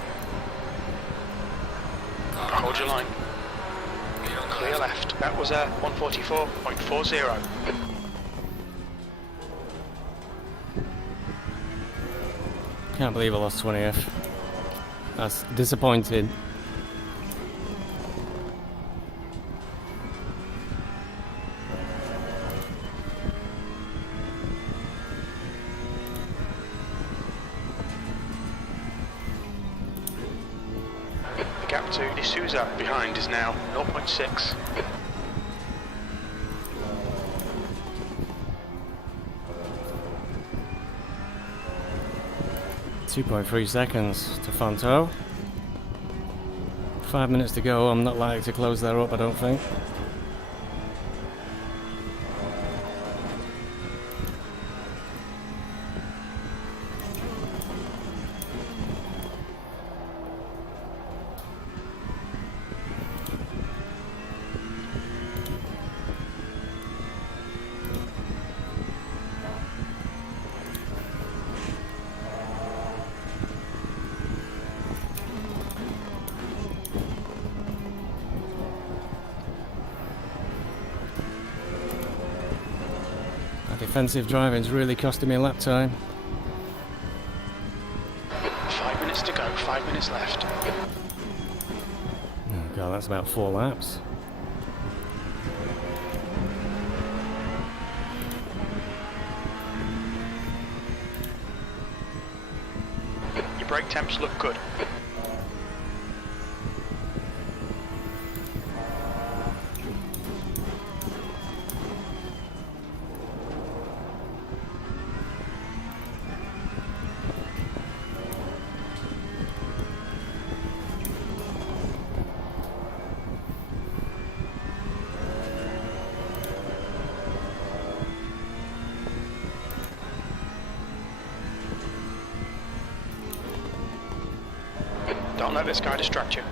Car on Hold the your left. line. Clear on the Clear left. left. That was a 144.40. Can't believe I lost 20th. That's disappointing. The gap to De Souza behind is now 0.6. .3 seconds to Fanto. 5 minutes to go. I'm not likely to close that up, I don't think. Defensive driving's really costing me a lap time. 5 minutes to go, 5 minutes left. Oh god, that's about 4 laps. Your brake temps look good. Don't let this guy distract you.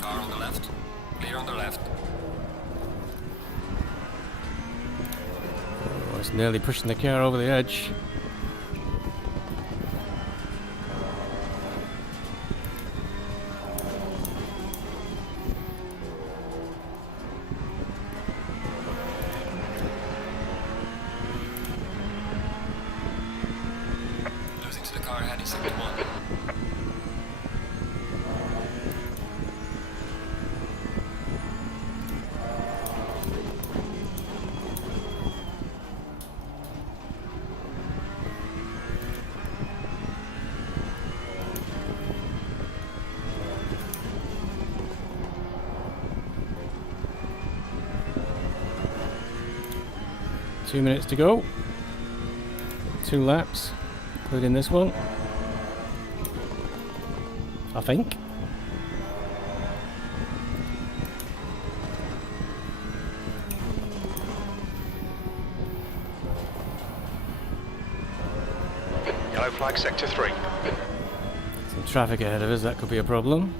Car on the left. Clear on the left. Oh, it's nearly pushing the car over the edge. Losing to the car ahead in sector 1. Two minutes to go. 2 laps, including this one. I think. Yellow flag sector 3. Some traffic ahead of us, that could be a problem.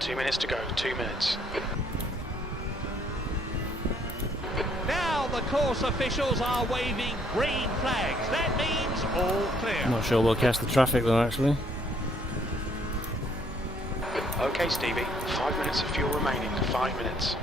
Two minutes to go, 2 minutes. Now the course officials are waving green flags. That means all I'm clear. not sure we'll catch the traffic though, actually. Okay, Stevie, 5 minutes of fuel remaining, 5 minutes.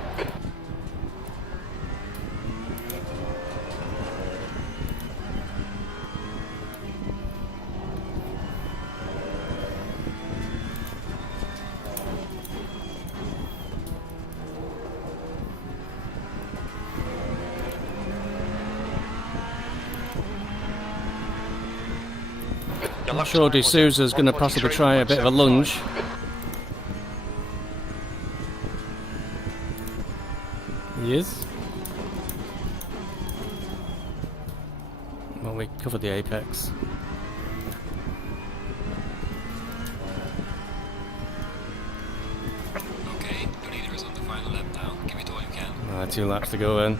Your I'm lap sure time was D'Souza's going to possibly try a bit of a lunge. He is. Well, we covered the apex. Okay, the leader is on the final lap now. Give it all you can. 2 laps to go then.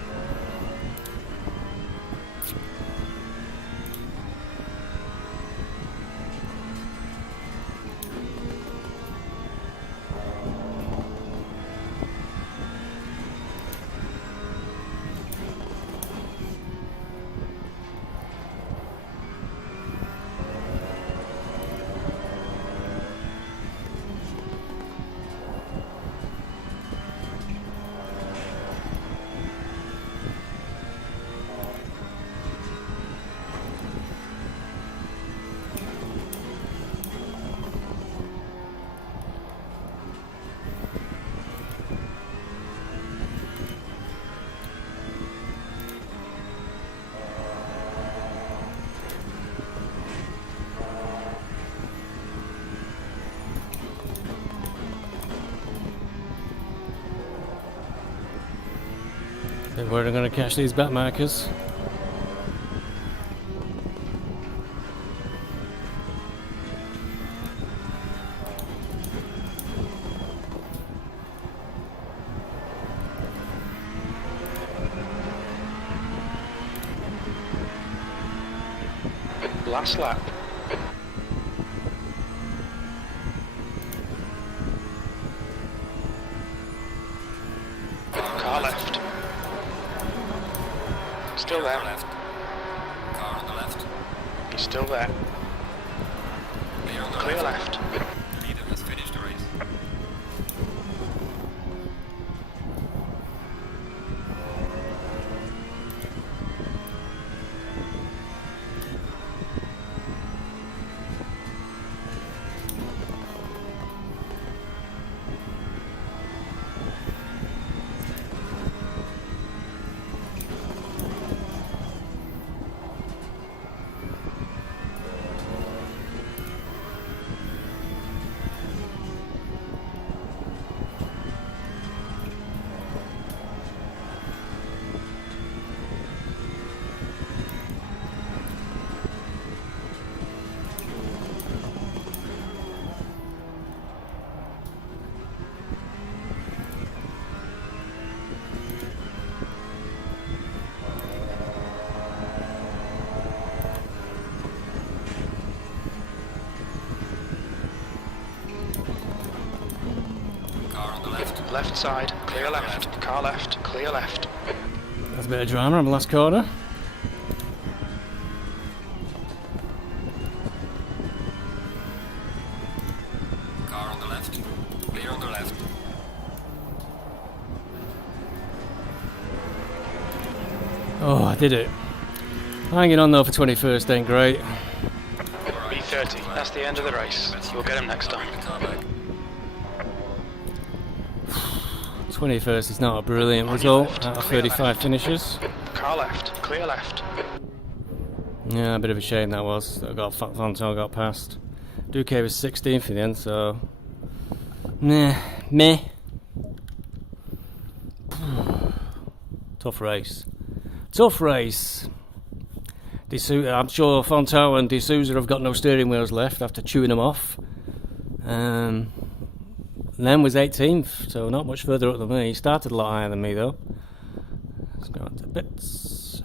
Think we're going to catch these back markers. Last lap. Car left. Still there. Left. Car on the left. He's still there. Clear on the Clear left. left. The leader has finished the race. Left side, clear left. Car left, clear left. That's a bit of drama on the last corner. Car on the left. Clear on the left. Oh, I did it. Hanging on though for 21st ain't great. B30, that's the end of the race. We'll get him next time. 21st is not a brilliant result out of 35 finishes. Car left, clear left. Yeah, a bit of a shame that was. I got Fontaine got past. Duque was 16th in the end, so meh. Tough race. I'm sure Fontaine and D'Souza have got no steering wheels left after chewing them off. Len was 18th, so not much further up than me. He started a lot higher than me though. Let's go on to bits.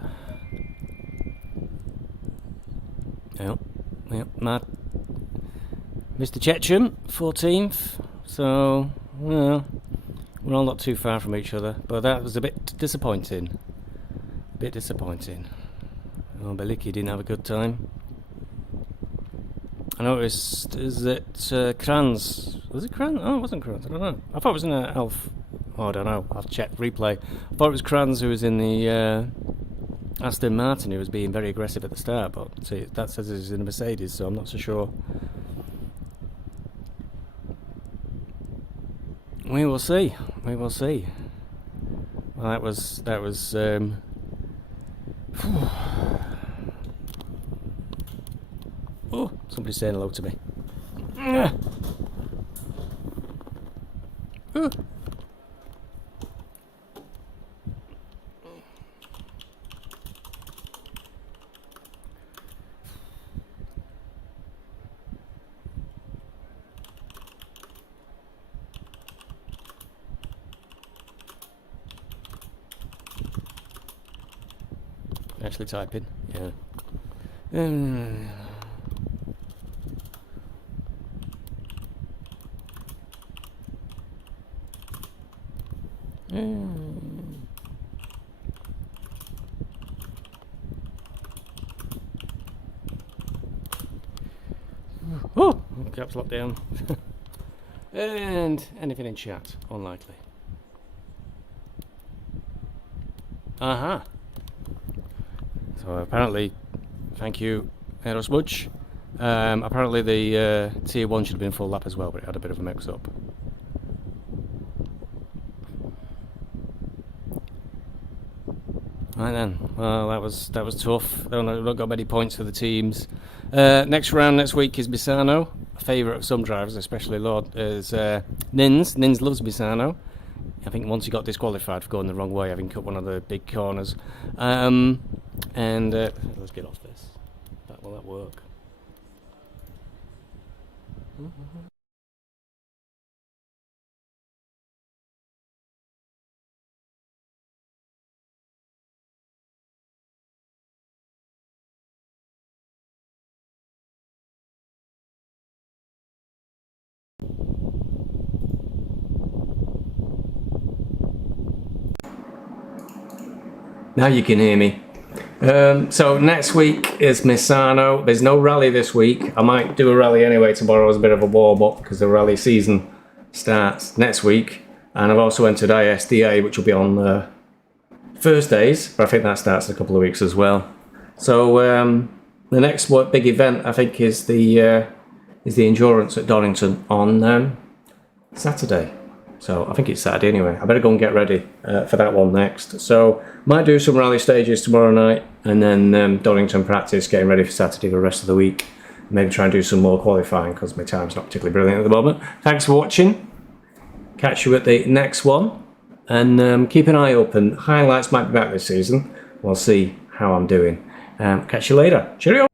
Yep, Matt. Mr. Checham, 14th. So, well, we're all not too far from each other, but that was a bit disappointing. Oh, Beliki didn't have a good time. I noticed, is it Kranz? Was it Kranz? Oh, it wasn't Kranz, I don't know. I thought it was in a Elf. Oh, I don't know, I'll check replay. I thought it was Kranz who was in the Aston Martin who was being very aggressive at the start, but see, that says he's in a Mercedes, so I'm not so sure. We will see. Well, that was Oh, somebody's saying hello to me. Ooh. Actually typing, yeah. Oh, caps locked down. And anything in chat? Unlikely. Uh-huh. So apparently, thank you, Aerosmudge. Apparently the tier 1 should have been full lap as well, but it had a bit of a mix-up. Right then, well that was tough. I've not got many points for the teams. Next round next week is Misano. A favourite of some drivers, especially Lord, is Nins. Nins loves Misano. I think once he got disqualified for going the wrong way, having cut one of the big corners. And let's get off this. Will that work? Now you can hear me. So next week is Misano. There's no rally this week. I might do a rally anyway tomorrow as a bit of a warm-up because the rally season starts next week. And I've also entered ISDA, which will be on Thursdays, but I think that starts in a couple of weeks as well. So the next big event I think is the endurance at Donington on Saturday. So I think it's Saturday anyway. I better go and get ready for that one next. So might do some rally stages tomorrow night, and then Donington practice, getting ready for Saturday the rest of the week. Maybe try and do some more qualifying because my time's not particularly brilliant at the moment. Thanks for watching. Catch you at the next one, and keep an eye open. Highlights might be back this season. We'll see how I'm doing. Catch you later. Cheerio.